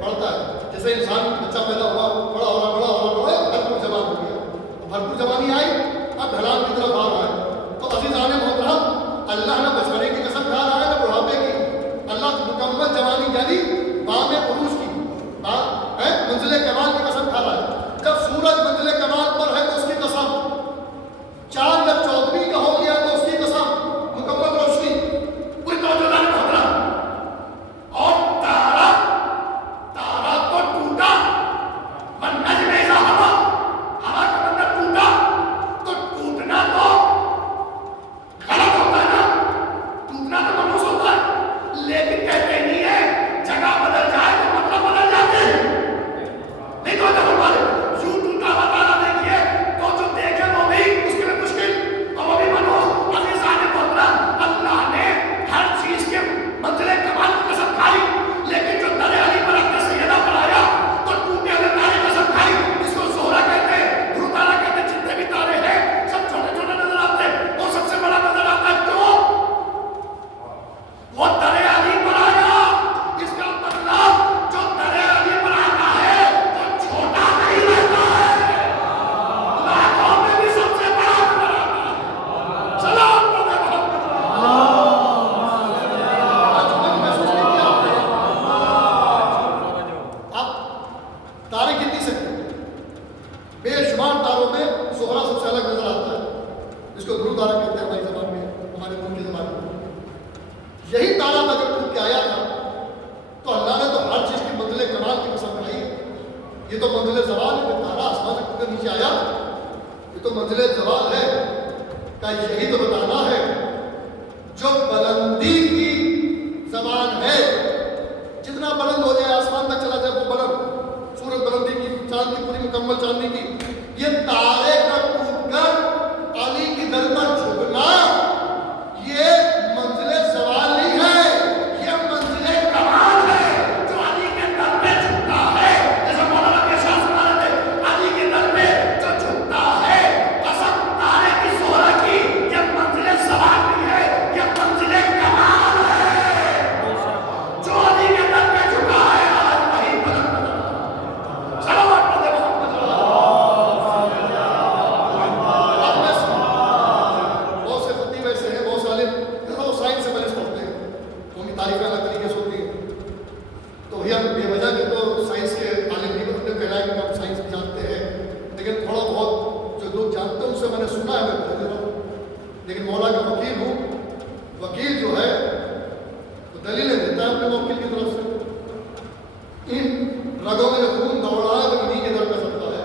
بڑھتا ہے. جیسے انسان بچہ پیدا ہوا، بڑا ہو رہا بڑا ہو رہا بڑا بھرپور جوان ہو گیا، بھرپور جوانی آئی، اب ڈھلان کی طرف آ رہا ہے. تو عزیزان محترم، اللہ نہ بچپنے کی قسم کھا رہا ہے نہ بڑھاپے کی. اللہ مکمل جوانی یعنی بام عروج کی، منزل کمال کی قسم کھا رہا ہے. جب سورج منزل کمال پر ہے تو اس کی قسم. چاند جب چودھری کا ہو گیا تو اس کی قسم. مکمل روشنی کوئی توجہ نہ محترم. اور تارا تو ٹوٹا، والنجم اذا ہوا، ہوا کا بندہ ٹوٹا تو ٹوٹنا تو غلط ہوتا ہے نا، ٹوٹنا تو منحوس ہوتا ہے، لیکن کہتے نہیں ہے جگہ بدل جائے تو مطلب بدل جاتے ہیں. نہیں تو جب ہمارے یوں ٹوٹا ہوا تارا دیکھیے تو جو دیکھے وہ بھی اس کے لیے مشکل اور وہ بھی منحوس. عزیزان محترم، اللہ نے ہر چیز کے منزل کمال کی قسم کھائی، لیکن جو در علی پر اپنے سیدہ پر آیا تو ٹوٹے ہوئے تارے کی قسم کھائی. اس کو زہرہ کہتے ہیں، دھرو تارا کہتے ہیں. جتنے بھی تارے ہیں سب چھوٹے چھوٹے نظر آتے ہیں، وہ سب سے بڑا نظر آتا ہے. کیوں؟ وہ در علی پر آیا. اس کا مطلب جو در علی پر آتا ہے وہ چھوٹا نہیں رہتا ہے، لاکھوں میں بھی سب سے بڑا نظر آتا ہے. سلام پڑھے محمد. محسوس نہیں کیا آپ نے؟ آپ تارے گن نہیں سکتے، بے شمار تاروں میں زہرہ سب سے الگ نظر آتا ہے، جس کو دھرو تارا کہتے ہیں ہماری زبان میں، ہمارے ملک کی زبان میں. یہی تارا تھا جب ٹوٹ کے آیا تھا تو اللہ نے تو ہر چیز کی منزل کمال کی قسم کھائی. یہ تو منزل زوال ہے، تارا آسمان سے ٹوٹ کر نیچے آیا، یہ تو منزل زوال ہے. کا یہی تو بتانا ہے جو بلندی کی زبان ہے. جتنا بلند ہو جائے آسمان تک چلا جائے وہ بلند، سورج بلندی کی، چاند کی پوری مکمل چاندنی کی. یہ تارے کا ٹوٹ کر علی کی در پر جھکنا یہ منزل زوال نہیں ہے، یہ منزل کمال ہے. جو علی کے در پہ جھکتا ہے، جیسے مولانا کے شاہ سنا رہے تھے، علی کے در پہ جو جھکتا ہے قسم تارے کی زہرہ کی، یہ منزل زوال ہے موکل کی طرف سے، ان رگوں میں جو خون دوڑ رہا ہے وہ انہیں کے در پہ سکتا ہے.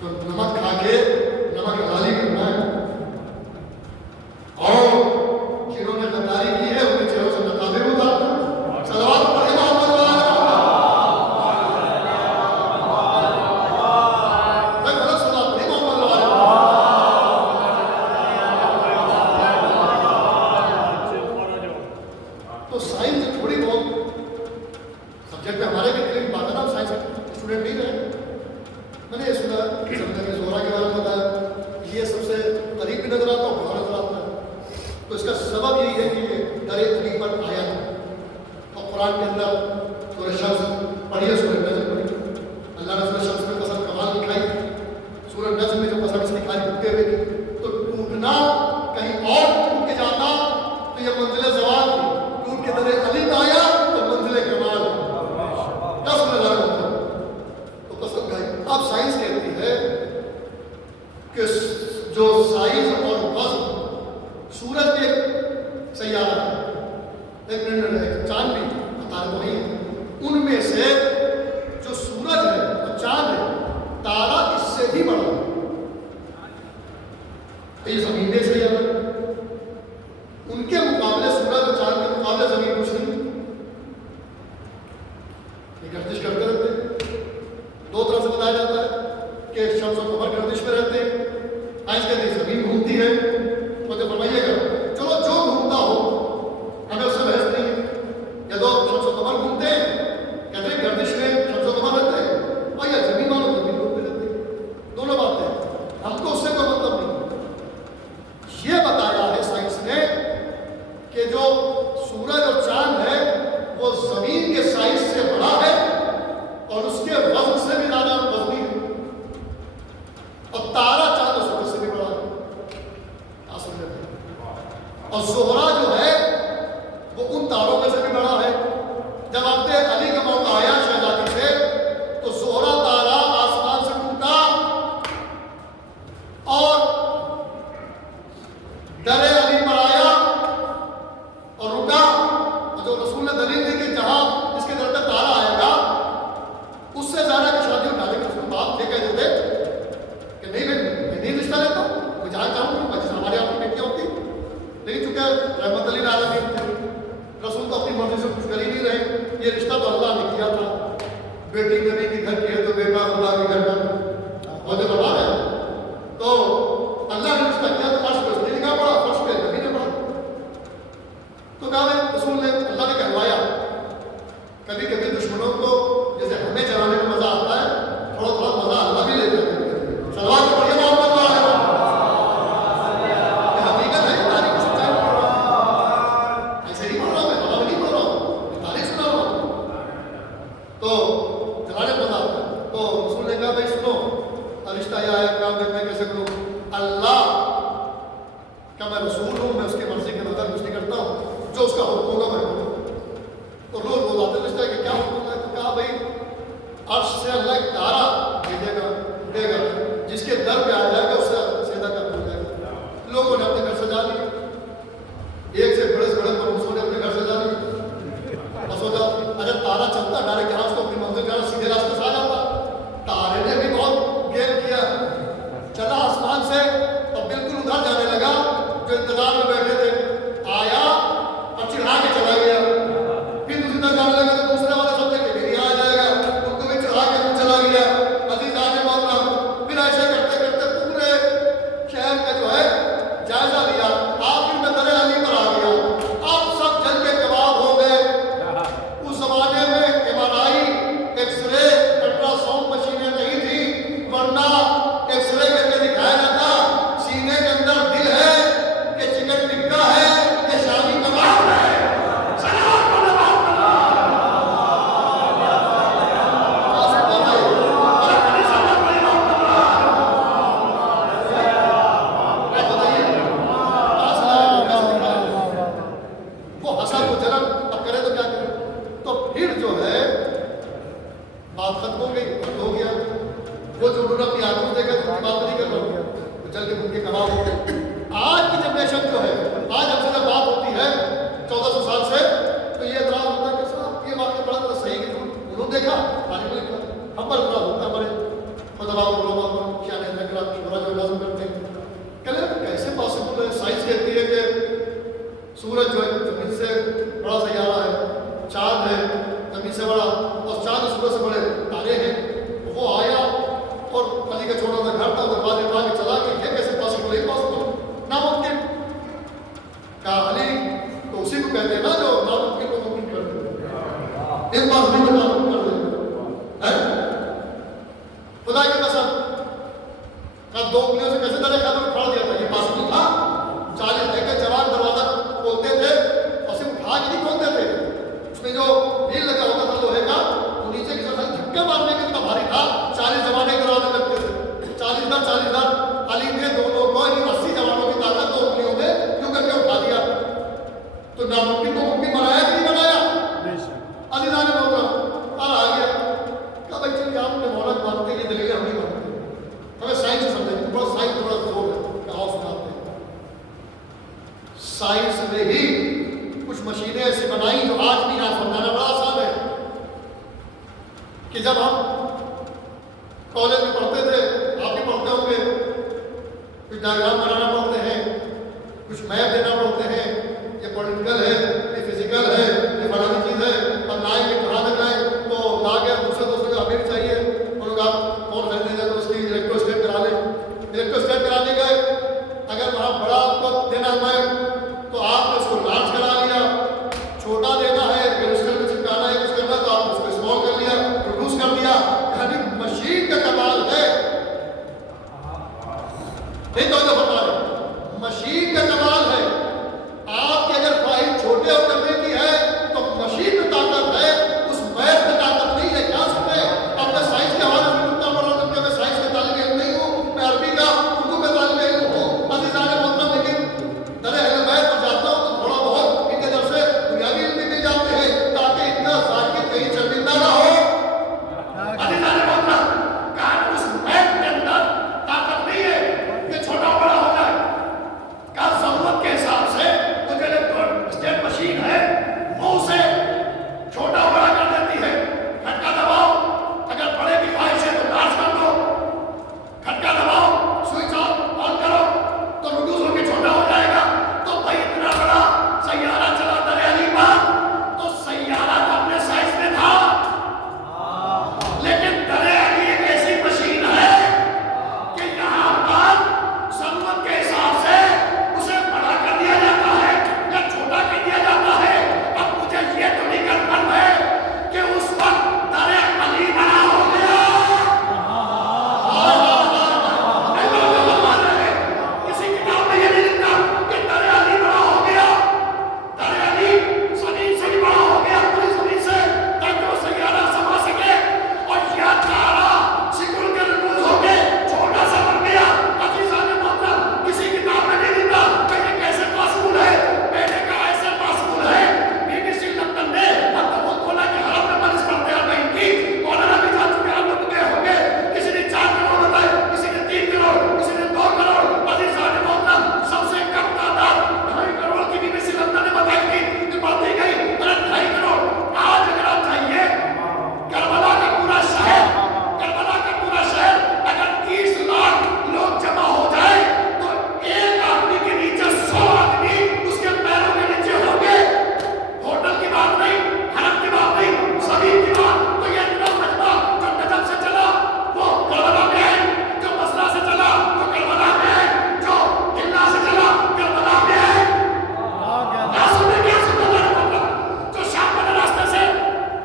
تو نمک کھا کے نمک غالی کرنا ہے. اور جنہوں نے غداری کی ہے ان کے چہروں سے نقابیں اتارنا. صلوات پڑھیں محمد والے. تو سائنس تھوڑی بہت سبجیکٹ ہمارے بھی اتنے بات ہے نا، سائنس اسٹوڈنٹ نہیں رہے. میں نے یہ سنا سمجھا کہ زہرا کے بارے میں بتایا، یہ سب سے قریب بھی نظر آتا ہے اور بڑا نظر آتا ہے. تو اس کا سبب یہی ہے کہ یہ در علی پر آیا ہے. اور قرآن کے اندر سورہ شمس پڑھیے، سورہ نجم پڑھیے. اللہ نے سورہ شمس میں قسم کمال دکھائی، سورہ نجم میں جو قسم اس دکھائی ٹوٹتے ہوئے کی. تو ٹوٹنا کہیں اور ٹوٹ کے جاتا تو یہ منزل زوال تھی. ٹوٹ کے در علی پہ آیا تو منزل کمال. کیا سمجھ رہا ہے؟ تو قسم کھائی. اب سائنس کہتی ہے کہ جو سائز اور وزن سورج بھی ایک سیارہ ہے، ایک چاند بھی تارے تو نہیں ہے، ان میں سے جو سورج ہے اور چاند ہے، تارا اس سے بھی بڑا ہے. یہ زمین بھی سیارہ ہے، ان کے مقابلے سورج اور چاند کے مقابلے زمین کچھ نہیں. یہ گردش کرتے رہتے ہیں. دو طرح سے بتایا جاتا ہے کہ شمس و قمر گردش میں رہتے ہیں. سائنس کہتے ہیں زمین گھومتی ہے. مجھے فرمائیے گا چلو جو گھومتا ہو ہمیں اس سے بحث نہیں ہے. یا تو شمس و قمر گھومتے ہیں، کہتے ہیں گردش میں شمس و قمر رہتے ہیں، اور یا زمین والوں زمین گھومتے رہتے ہیں. دونوں باتیں، ہم کو اس سے کوئی مطلب نہیں. یہ بتایا ہے سائنس نے کہ جو سورج اور چاند ہے وہ زمین کے سائز سے بڑا ہے اور اس کے وزن سے بھی زیادہ وزنی ہے. اور تارا چاند اور سورج سے بھی بڑا ہے. اور زہرا جو ہے وہ ان تاروں میں سے بھی بڑا ہے. جب آپ نے علی کا موقع آیا شہزادی سے تو زہرا تارا آسمان سے ٹوٹا اور در علی پر آیا اور رکا. جو رسول نے دلیل دی کہ جہاں اس کے در پہ تارا آئے گا اس سے زیادہ کی شادی اٹھا لے گا. اس کو باپ یہ کہہ دیتے کہ نہیں میں نہیں رشتہ لیتا ہوں، میں جہاں چاہوں گا. جیسے ہمارے آپ کی بیٹیاں ہوتی لیکن چونکہ رحمت علی العالمین تھے، رسول تو اپنی مرضی سے کچھ کر ہی نہیں رہے. یہ رشتہ تو اللہ نے کیا تھا. بیٹی نبی کے گھر کی ہے تو بیٹا خدا کے گھر کا اور جو بڑا ہے تو اللہ نے رشتہ کیا تو فرش پہ اس نے لکھا پڑا، فرش پہ نبی نے پڑھا. تو کہا رسول نے اللہ نے کہلوایا. کبھی کبھی دشمنوں کو جیسے ہمیں چلانے میں مزہ آتا ہے، تھوڑا تھوڑا مزہ اللہ بھی لیتا ہے. سلوات پڑھیے محمد والے. یہ حقیقت ہے، تاریخ سچائی پڑھ رہا ہوں. ایسے نہیں پڑھ رہا ہوں، میں ہوا میں نہیں پڑھ رہا ہوں، میں تاریخ سنا رہا ہوں. تو چلانے میں مزہ آتا ہے. تو رسول نے کہا بھائی سنو، رشتہ یہ آیا کام میں کیسے کروں؟ اللہ کا میں رسول ہوں، میں اس کی مرضی کے نظر کچھ نہیں کرتا ہوں، جو اس کا حکم ہوگا میں کروں. تو روز آتے رشتہ ہے کہ کیا حکم ہے؟ تو کہا بھائی عرش سے اللہ ایک تارا بھیجے گا، اٹھے گا، جس کے در پہ آ جائے گا اس سے سیدھا کر ہو جائے گا. لوگوں نے اپنے گھر سجا لیا، ایک سے بڑے سے بڑے پروفیسر نے اپنے گھر سجا لیا. اور سوچا اگر تارا چلتا ڈائریکٹ یہاں اس کو اپنی منزل جانا سیدھے راستے سے آ جاتا. تارے نے بھی بہت گیم کیا، چلا آسمان سے اور بالکل ادھر جانے لگا. جو انتظار میں بیٹھے تھے آیا اور چڑھا کے چلا گیا. پھر دوسری طرف جانے لگا تو دوسرے والے سمجھے کہ میری آ جائے گا، ان کو بھی چڑھا کے چلا گیا. عزیزان محترم، پھر ایسے کرتے کرتے پورے شہر کا جو ہے جائزہ لیا. آخر میں در علی پر آ گیا. اب سب جل کے کباب ہو گئے. اس زمانے میں ایم آر آئی، ایکس رے، الٹرا ساؤنڈ مشینیں نہیں تھی، ورنہ ایکس رے کر کے دکھایا جاتا سینے کے اندر دل ہے کہ چکن سائنس نے ہی کچھ مشینیں ایسی بنائی جو آج بھی یاد سمجھانا بڑا آسان ہے کہ جب ہم کالج میں پڑھتے تھے، آپ بھی پڑھتے ہوں گے، کچھ ڈائیگرام بنانا پڑتے ہیں، کچھ میپ دینا پڑتے ہیں، یہ پولیٹیکل ہے، یہ فزیکل ہے، یہ فلانی چیز ہے، اب لائیں گے کہاں تک لائیں تو لا گیا دوسرے دوستوں کو ہمیں بھی چاہیے، ان لوگ آپ فون خریدنے گئے تو اس کی الیکٹروسٹیٹ کرا لیں، الیکٹروسٹیٹ کرانے گئے، اگر وہاں بڑا آپ کو دینا ہے تو آپ نے اس کو لارج کرا لیا، چھوٹا دینا ہے رجسٹر میں چپکانا ہے کچھ کرنا تو آپ نے اس کو اسمال کر لیا، پروڈیوس کر دیا۔ یعنی مشین کا کمال ہے، نہیں تو فرما رہے مشین کا کمال ہے۔ آپ کی اگر فائل چھوٹے اور کرنے کی ہے تو مشین میں طاقت ہے، اس میپ میں طاقت نہیں ہے۔ کیا سکتے اب میں سائنس کے حوالے سے اتنا پڑھ رہا ہوں کہ میں سائنس کا طالب علم نہیں ہوں، میں عربی کا اردو کا طالب علم ہوں، عزیزان محترم، لیکن در اہل بیت پر جاتا ہوں تو تھوڑا بہت ان کے طرف سے دنیاوی علم بھی مل جاتے ہیں تاکہ اتنا ذاکر کہیں شرمندہ نہ ہو۔ عزیزان محترم، کہاں اس میپ کے اندر طاقت نہیں ہے کہ چھوٹا بڑا ہو جائے، کا ضرورت کے حساب سے جو الیکٹروسٹیٹ مشین ہے وہ اسے چھوٹا بڑا کر دیتی ہے۔ کھٹکا دباؤ، اگر بڑے کی خواہش ہے تو لارج کر دو، کھٹکا دباؤ، سوئچ آن کرو تو ریڈیوس ہو کے چھوٹا ہو جائے گا۔ تو بھائی اتنا بڑا سیارہ چلا در علی پر تو سیارہ تو اپنے سائز میں تھا، لیکن در علی ایک ایسی مشین ہے کہ یہاں پر ضرورت کے حساب سے اسے بڑا کر دیا جاتا ہے یا چھوٹا کر دیا جاتا ہے۔ اب مجھے یہ تو نہیں کنفرم ہے کہ اس وقت در علی بڑا ہو گیا، کسی کتاب میں یہ نہیں لکھا کہ در علی بڑا ہو گیا۔ در علی زمین سے بھی بڑا ہو گیا، پوری زمین سے، تاکہ وہ سیارہ سما سکے، اور یہ تارا سکڑ کے ریڈیوس ہو کے چھوٹا سا بن گیا۔ عزیزان محترم، کسی کتاب میں نہیں لکھا کہ یہ کیسے پاسبل ہے، میں نے کہا ایسے پاسبل ہے۔ BBC لندن نے اب تو خود بولا کہ حرم میں بارش پڑتے ہیں بہن کی، مولانا بھی جا چکے ہیں، آپ لوگ گئے ہوں گے، کسی نے 4 کروڑ بتائے، کسی نے 3 کروڑ، کسی نے 2 کروڑ۔ عزیزان محترم، سب سے کم تعداد 2.5 کروڑ کی BBC لندن نے بتائی تھی کہ بڑھتی گئی، 2.5 کروڑ۔ آج اگر آپ چاہیے کربلا کا پورا شہر اگر 30 لاکھ لوگ جمع ہو جائے تو ایک آدمی کے نیچے 100 آدمی اس کے پیروں کے نیچے ہوں گے۔ ہوٹل کی بات نہیں، حرم کی بات نہیں، زمین کی بات۔ تو یہ اتنا سکتا جو نجف سے چلا وہ کربلا میں ہے، جو بصرہ سے چلا وہ کربلا میں ہے، جو ہلا سے چلا کربلا میں ہے۔ کیا سنتے جو شام والے راستے سے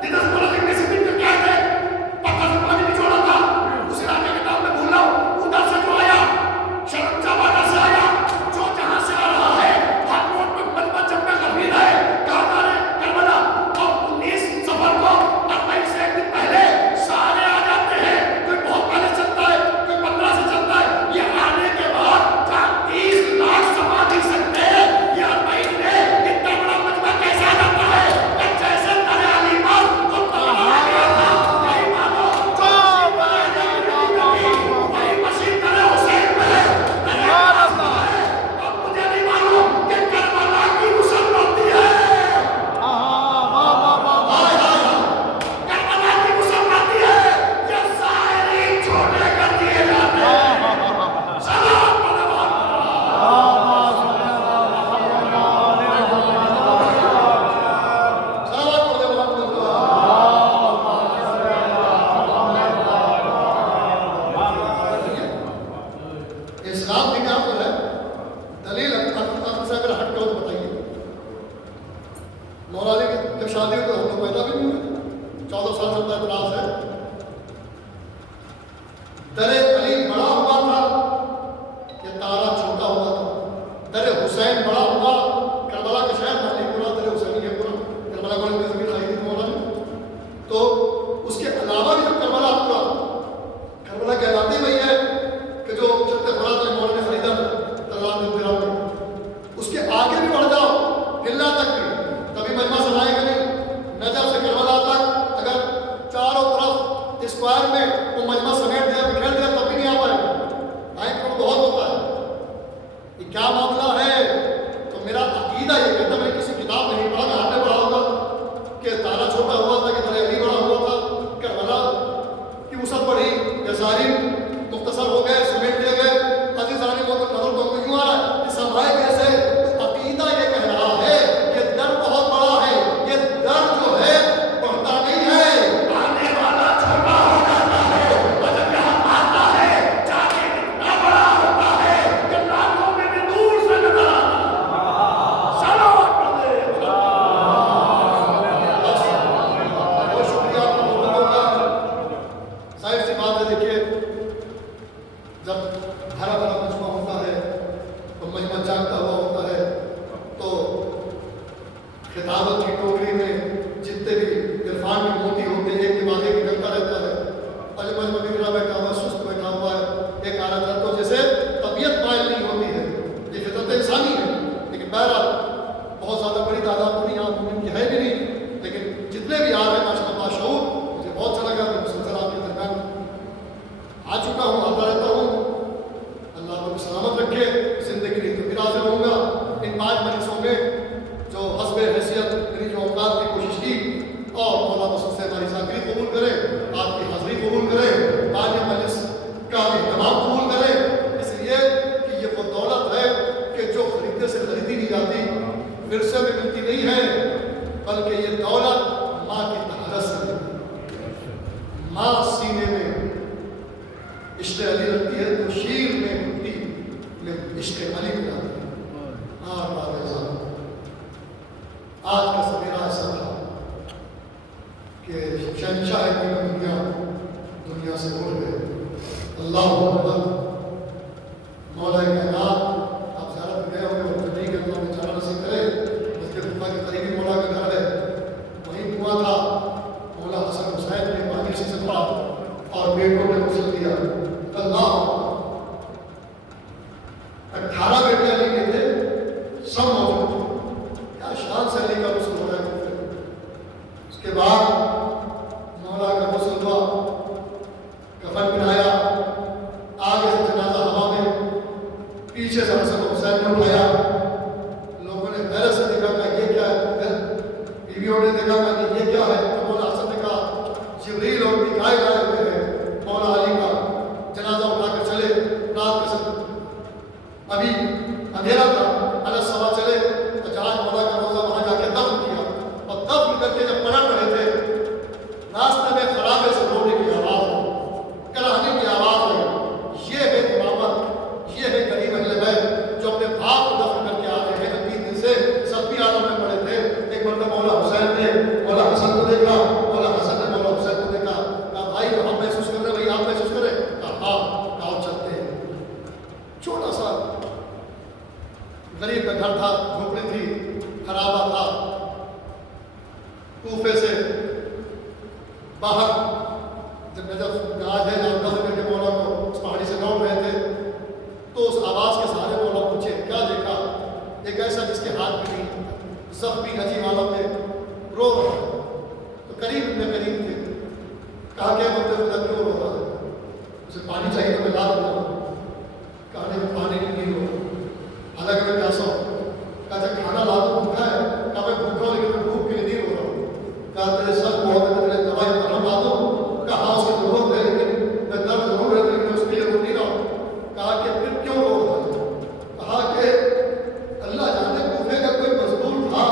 جدھر بولا کہ کسی دن کے کیا تھے پتھر سے پانی نچوڑا تھا، اس علاقے کے نام میں بھول رہا ہوں، ادھر سے جو آیا شرمجا بادہ سے آیا، جو جہاں سے آ رہا ہے ہر روڈ میں مجمع جب میں غفیر ہے، کہاں جا رہے کربلا، اور 19 سفر کو 28 سے ایک دن پہلے سارے آ جاتے ہیں، کوئی بہت پہلے چلتا ہے، کوئی 15 سے چلتا ہے۔ یہ آنے کے بعد جہاں 30 لاکھ سما نہیں سکتے، یہ 28 میں اتنا بڑا مجمع کیسے آ جاتا ہے؟ کہ جیسے در علی پر وہ طلبہ آ گیا تھا، نہیں مانو جو وہی مشین در حسین میں ہے، در عباس میں ہے۔ اب مجھے نہیں معلوم کہ کربلا کی غسل پڑتی ہے، کربلا کی غسل پڑتی ہے یا ظاہری چھوٹے کر دیے جاتے ہیں۔ سلام علیکم۔ اسلام بھی کیا ہے؟ دلیل اصل سے اگر ہٹ کے ہو تو بتائیے۔ مولا علی کی جب شادی ہوئی تو ہم لوگ پیدا بھی نہیں ہوئے، 14 سال سے اعتراض ہے۔ در علی بڑا ہوا تھا یا تارا چھوٹا ہوا تھا؟ در حسین بڑا ہوا، کربلا کا شہر علی پورا در حسین ہے، پورا کربلا کو زمین لائی تھی مولا نے، تو اس کے علاوہ بھی جو کربلا پورا کربلا کہلاتی وہی ہے کہ جو چھتے بڑا تو مولا نے خریدا تھا تلوار میں پھرا کے، اس کے آگے بھی بڑھ جاؤ ہلا تک بھی کبھی مجمع سنائے گا نہیں، نجف سے کربلا تک اگر چاروں عقیدہ یہ کہتا ہے، میں نے کسی کتاب میں نہیں پڑھا، میں آپ نے پڑھا ہوگا کہ تارا چھوٹا ہوا تھا کہ دریا علی بڑا ہوا تھا، کربلا کی وسعت بڑھی، یزارین مختصر ہو گئے، سمیٹ دیے گئے، عزیزان محترم نظر تو کیوں آ رہا ہے، یہ سب آئے کیسے؟ تو عقیدہ یہ کہہ رہا ہے کہ در بہت بڑا ہے، یہ در جو ہے بڑھتا نہیں ہے، آنے والا چھوٹا ہو جاتا ہے، اور جب یہاں آتا ہے جا کے اتنا بڑا ہوتا ہے کہ راتوں میں بھی دور سے نظر آتا ہے۔ صلوات پڑھے۔ بہت شکریہ آپ لوگوں کا۔ ظاہر سی بات ہے، دیکھیے جب بھرا بھرا مجمع ہوتا ہے تو مجمع جاگتا ہوا ہوتا ہے، تو خطابت کی ٹوکری میں جتنے بھی عرفان کے موتی ہوتے ہیں ایک کے بعد ایک نکلتا رہتا ہے، اور جب مجمع بگڑا بیٹھا ہوا ہے، سست بیٹھا ہوا ہے، ایک آ رہا تو جیسے طبیعت مائل نہیں ہوتی ہے، یہ فطرت انسانی ہے، لیکن بہرحال بہت زیادہ بڑی تعداد تو یہاں مومن کی ہے بھی نہیں، لیکن جتنے بھی آ رہے ہیں ماشاء اللہ باشعور، مجھے بہت اچھا لگا، میں مسلسل آپ کے درمیان آ چکا ہوں، آتا رہتا ہوں، اللہ کو سلامت رکھے، زندگی رہی تو پھر حاضر ہوں گا۔ ان 5 مجلسوں میں جو حسب حیثیت میری جو اوقات کی کوشش کی، اور مولانا مسعود سے ہماری ذاکری قبول کرے، آپ کی حاضری قبول کرے، آج مجلس کا اہتمام قبول کرے، اس لیے کہ یہ وہ دولت ہے کہ جو خریدنے سے خریدی نہیں جاتی، ورثے میں ملتی نہیں ہے، بلکہ یہ دولت ماں کی طہارت سے ملتی ہے۔ ماں سینے میں عشق علی رکھتی ہے تو شیر میں مٹی میں عشق علی ملاتی ہے۔ آج کا سویرا ایسا تھا کہ شہنشاہ دنیا سے اڑ گئے۔ اللہ اکبر، مولا کائنات، آپ زیارت گئے ہوئے اور نہیں گئے تو چارہ نصیب کرے، مسجد خدا کے قریبی مولا کا گھر ہے، وہیں ہوا تھا مولا حسن حسین نے پانی سے سپا اور بیٹوں نے غسل دیا۔ اللہ 18 بیٹے علی کے تھے، سب موجود تھے، کیا شان سے علی کا غسل ہو رہا ہے۔ اس کے بعد مولا کا غسل ہوا، کفن پہنایا، آگے سے جنازہ ہوا میں، پیچھے سے حسن حسین نے اٹھایا، لوگوں نے حیرت سے دیکھا کہ یہ کیا ہے، بیویوں نے دیکھا کہ یہ کیا ہے، تو مولا حسن نے کہا جبریل اور میکائیل آئے ہوئے ہیں مولا علی کا جنازہ اٹھا کر چلے۔ رات کے سب ابھی اندھیرا تھا، الگ سوا چلے تو جہاز مولا کا روزہ وہاں جا کے دفن کیا، اور دفن کر کے جب پلٹ رہے تھے راستے میں خرابے سے رونے کی آواز ہوئی، کراہنے کی آواز ہوئی۔ یہ ہے امامت، یہ ہے کریم اہل بیت جو اپنے باپ کو دفن کر کے آ رہے ہیں۔ 3 دن سے سبھی عالم میں پڑے تھے، ایک مرتبہ مولا حسین نے مولا حسن کو دیکھا، مولا حسن نے مولا حسین کو دیکھا، کہا بھائی جو ہم محسوس کر رہے ہیں وہی آپ محسوس کریں؟ کہا ہاں، کہا چلتے ہیں۔ چھوٹا سا غریب کا گھر تھا، جھوپڑی تھی، خرابہ تھا، کوفے سے باہر جب نجف آج ہے جب دفن کر کے مولا کو اس پہاڑی سے لوٹ رہے تھے تو اس آواز کے سہارے مولا پوچھے کیا دیکھا؟ ایک ایسا جس کے ہاتھ میں نہیں، زخمی عجیب عالم میں رو رہا ہے، تو قریب میں قریب تھے، کہا کہ مطلب خدا کیوں رو رہا ہے؟ اسے پانی چاہیے تو میں لا دوں گا، کہا نہیں پانی نہیں رو رہا، حالانکہ میں پیاسا ہوں، کہا جب کھانا لا دوں بھوکا ہے، کہا میں بھوکا ہوں لیکن میں بھوک کے لیے نہیں رو رہا ہوں، کہا تیرے سر بہت ہے تیرے دوائی مرہم لا دوں، کہا ہاں اس کی ضرورت ہے لیکن میں درد ضرور ہے لیکن اس کے لیے رو نہیں رہا ہوں، کہا کہ پھر کیوں رو رہا ہے؟ کہا کہ اللہ جانے کوفے کا کوئی مزدور تھا،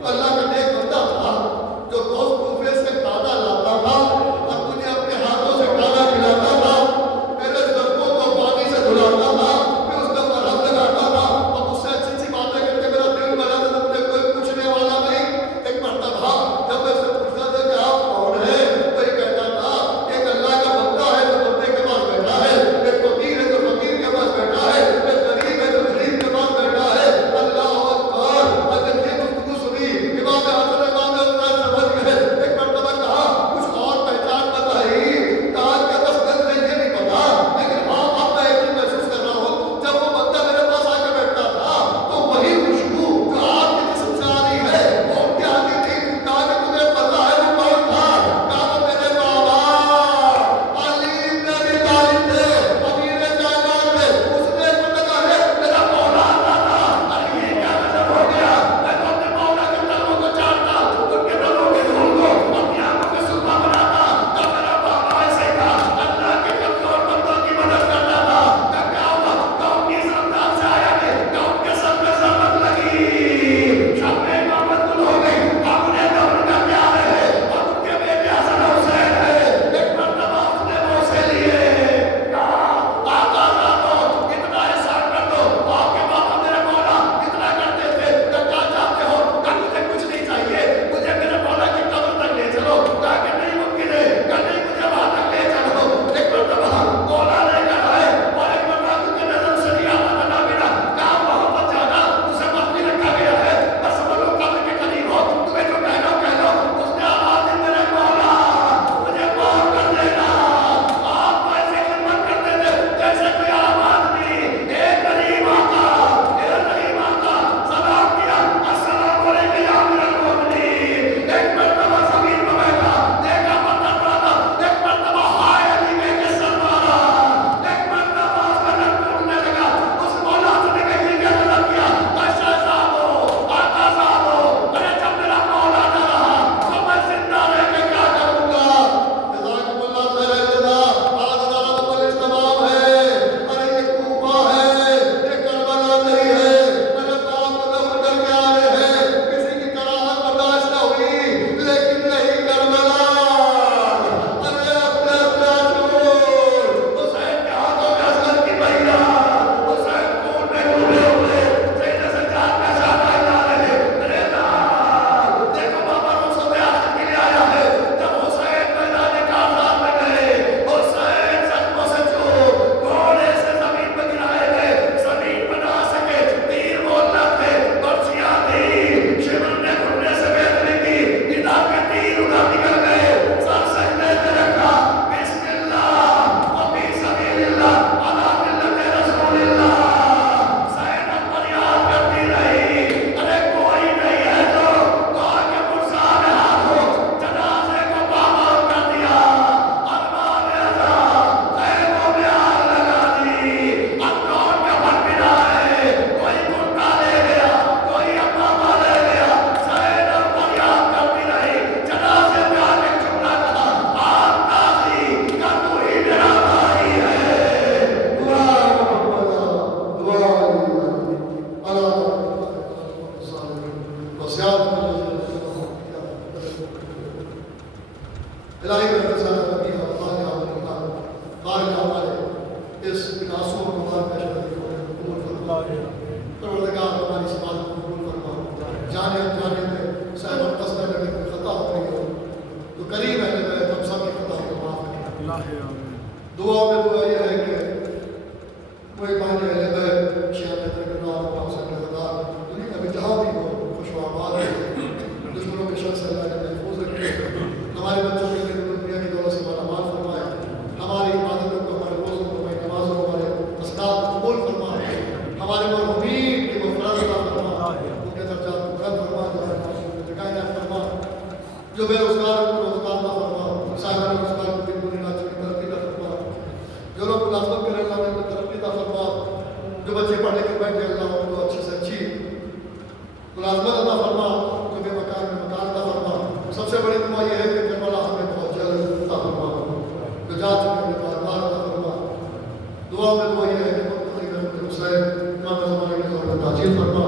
تو اللہ کا نیک بندہ تھا جو روز کوفے سے کھانا لاتا تھا اور مجھے اپنے ہاتھوں سے کھانا کھلاتا تھا، میرے ضربوں کو پانی سے دھلاتا تھا، پھر اس کا مرہم لگاتا تھا اور مجھ سے دعا میں دعا یہ ہے کہ کوئی پانی اہل بیت شیعہ بیت کرام پاک صدار دنیا میں جہاں بھی ہو خوش و آباد رہے، دشمنوں کے شر سے اللہ نے محفوظ رکھے، ہمارے بچوں کے لیے دنیا کی دولت سے مالا مال فرمائے، ہماری عبادتوں کو، ہمارے روزوں کو، ہماری نمازوں کو، ہمارے اسناد کو قبول فرمائے، ہمارے مرحومین کی مغفرت عطا فرما، ان کے درجات کو بلند فرما، ہمارے معاشرے میں جگہ عنایت فرما، جو بے روزگار کو روزگار عطا فرما، صاحب روزگار کو دن دنیا کی ترقی عطا فرما، جو لوگ ملازمت کریں اللہ ان کو ترقی عطا فرما، جو بچے پڑھنے کے بیٹھے اللہ ان کو اچھی سے اچھی ملازمت عطا فرما، جو بے مکان میں مکان عطا فرما۔ سب سے بڑی دعا یہ ہے کہ کربلا ہمیں بہت جلد عطا فرما، جو جا چکے ہمیں بار بار عطا فرما۔ دعا میں دعا یہ ہے کہ مقتدی حسین امام زمانے کے طور پر تاجیل فرما،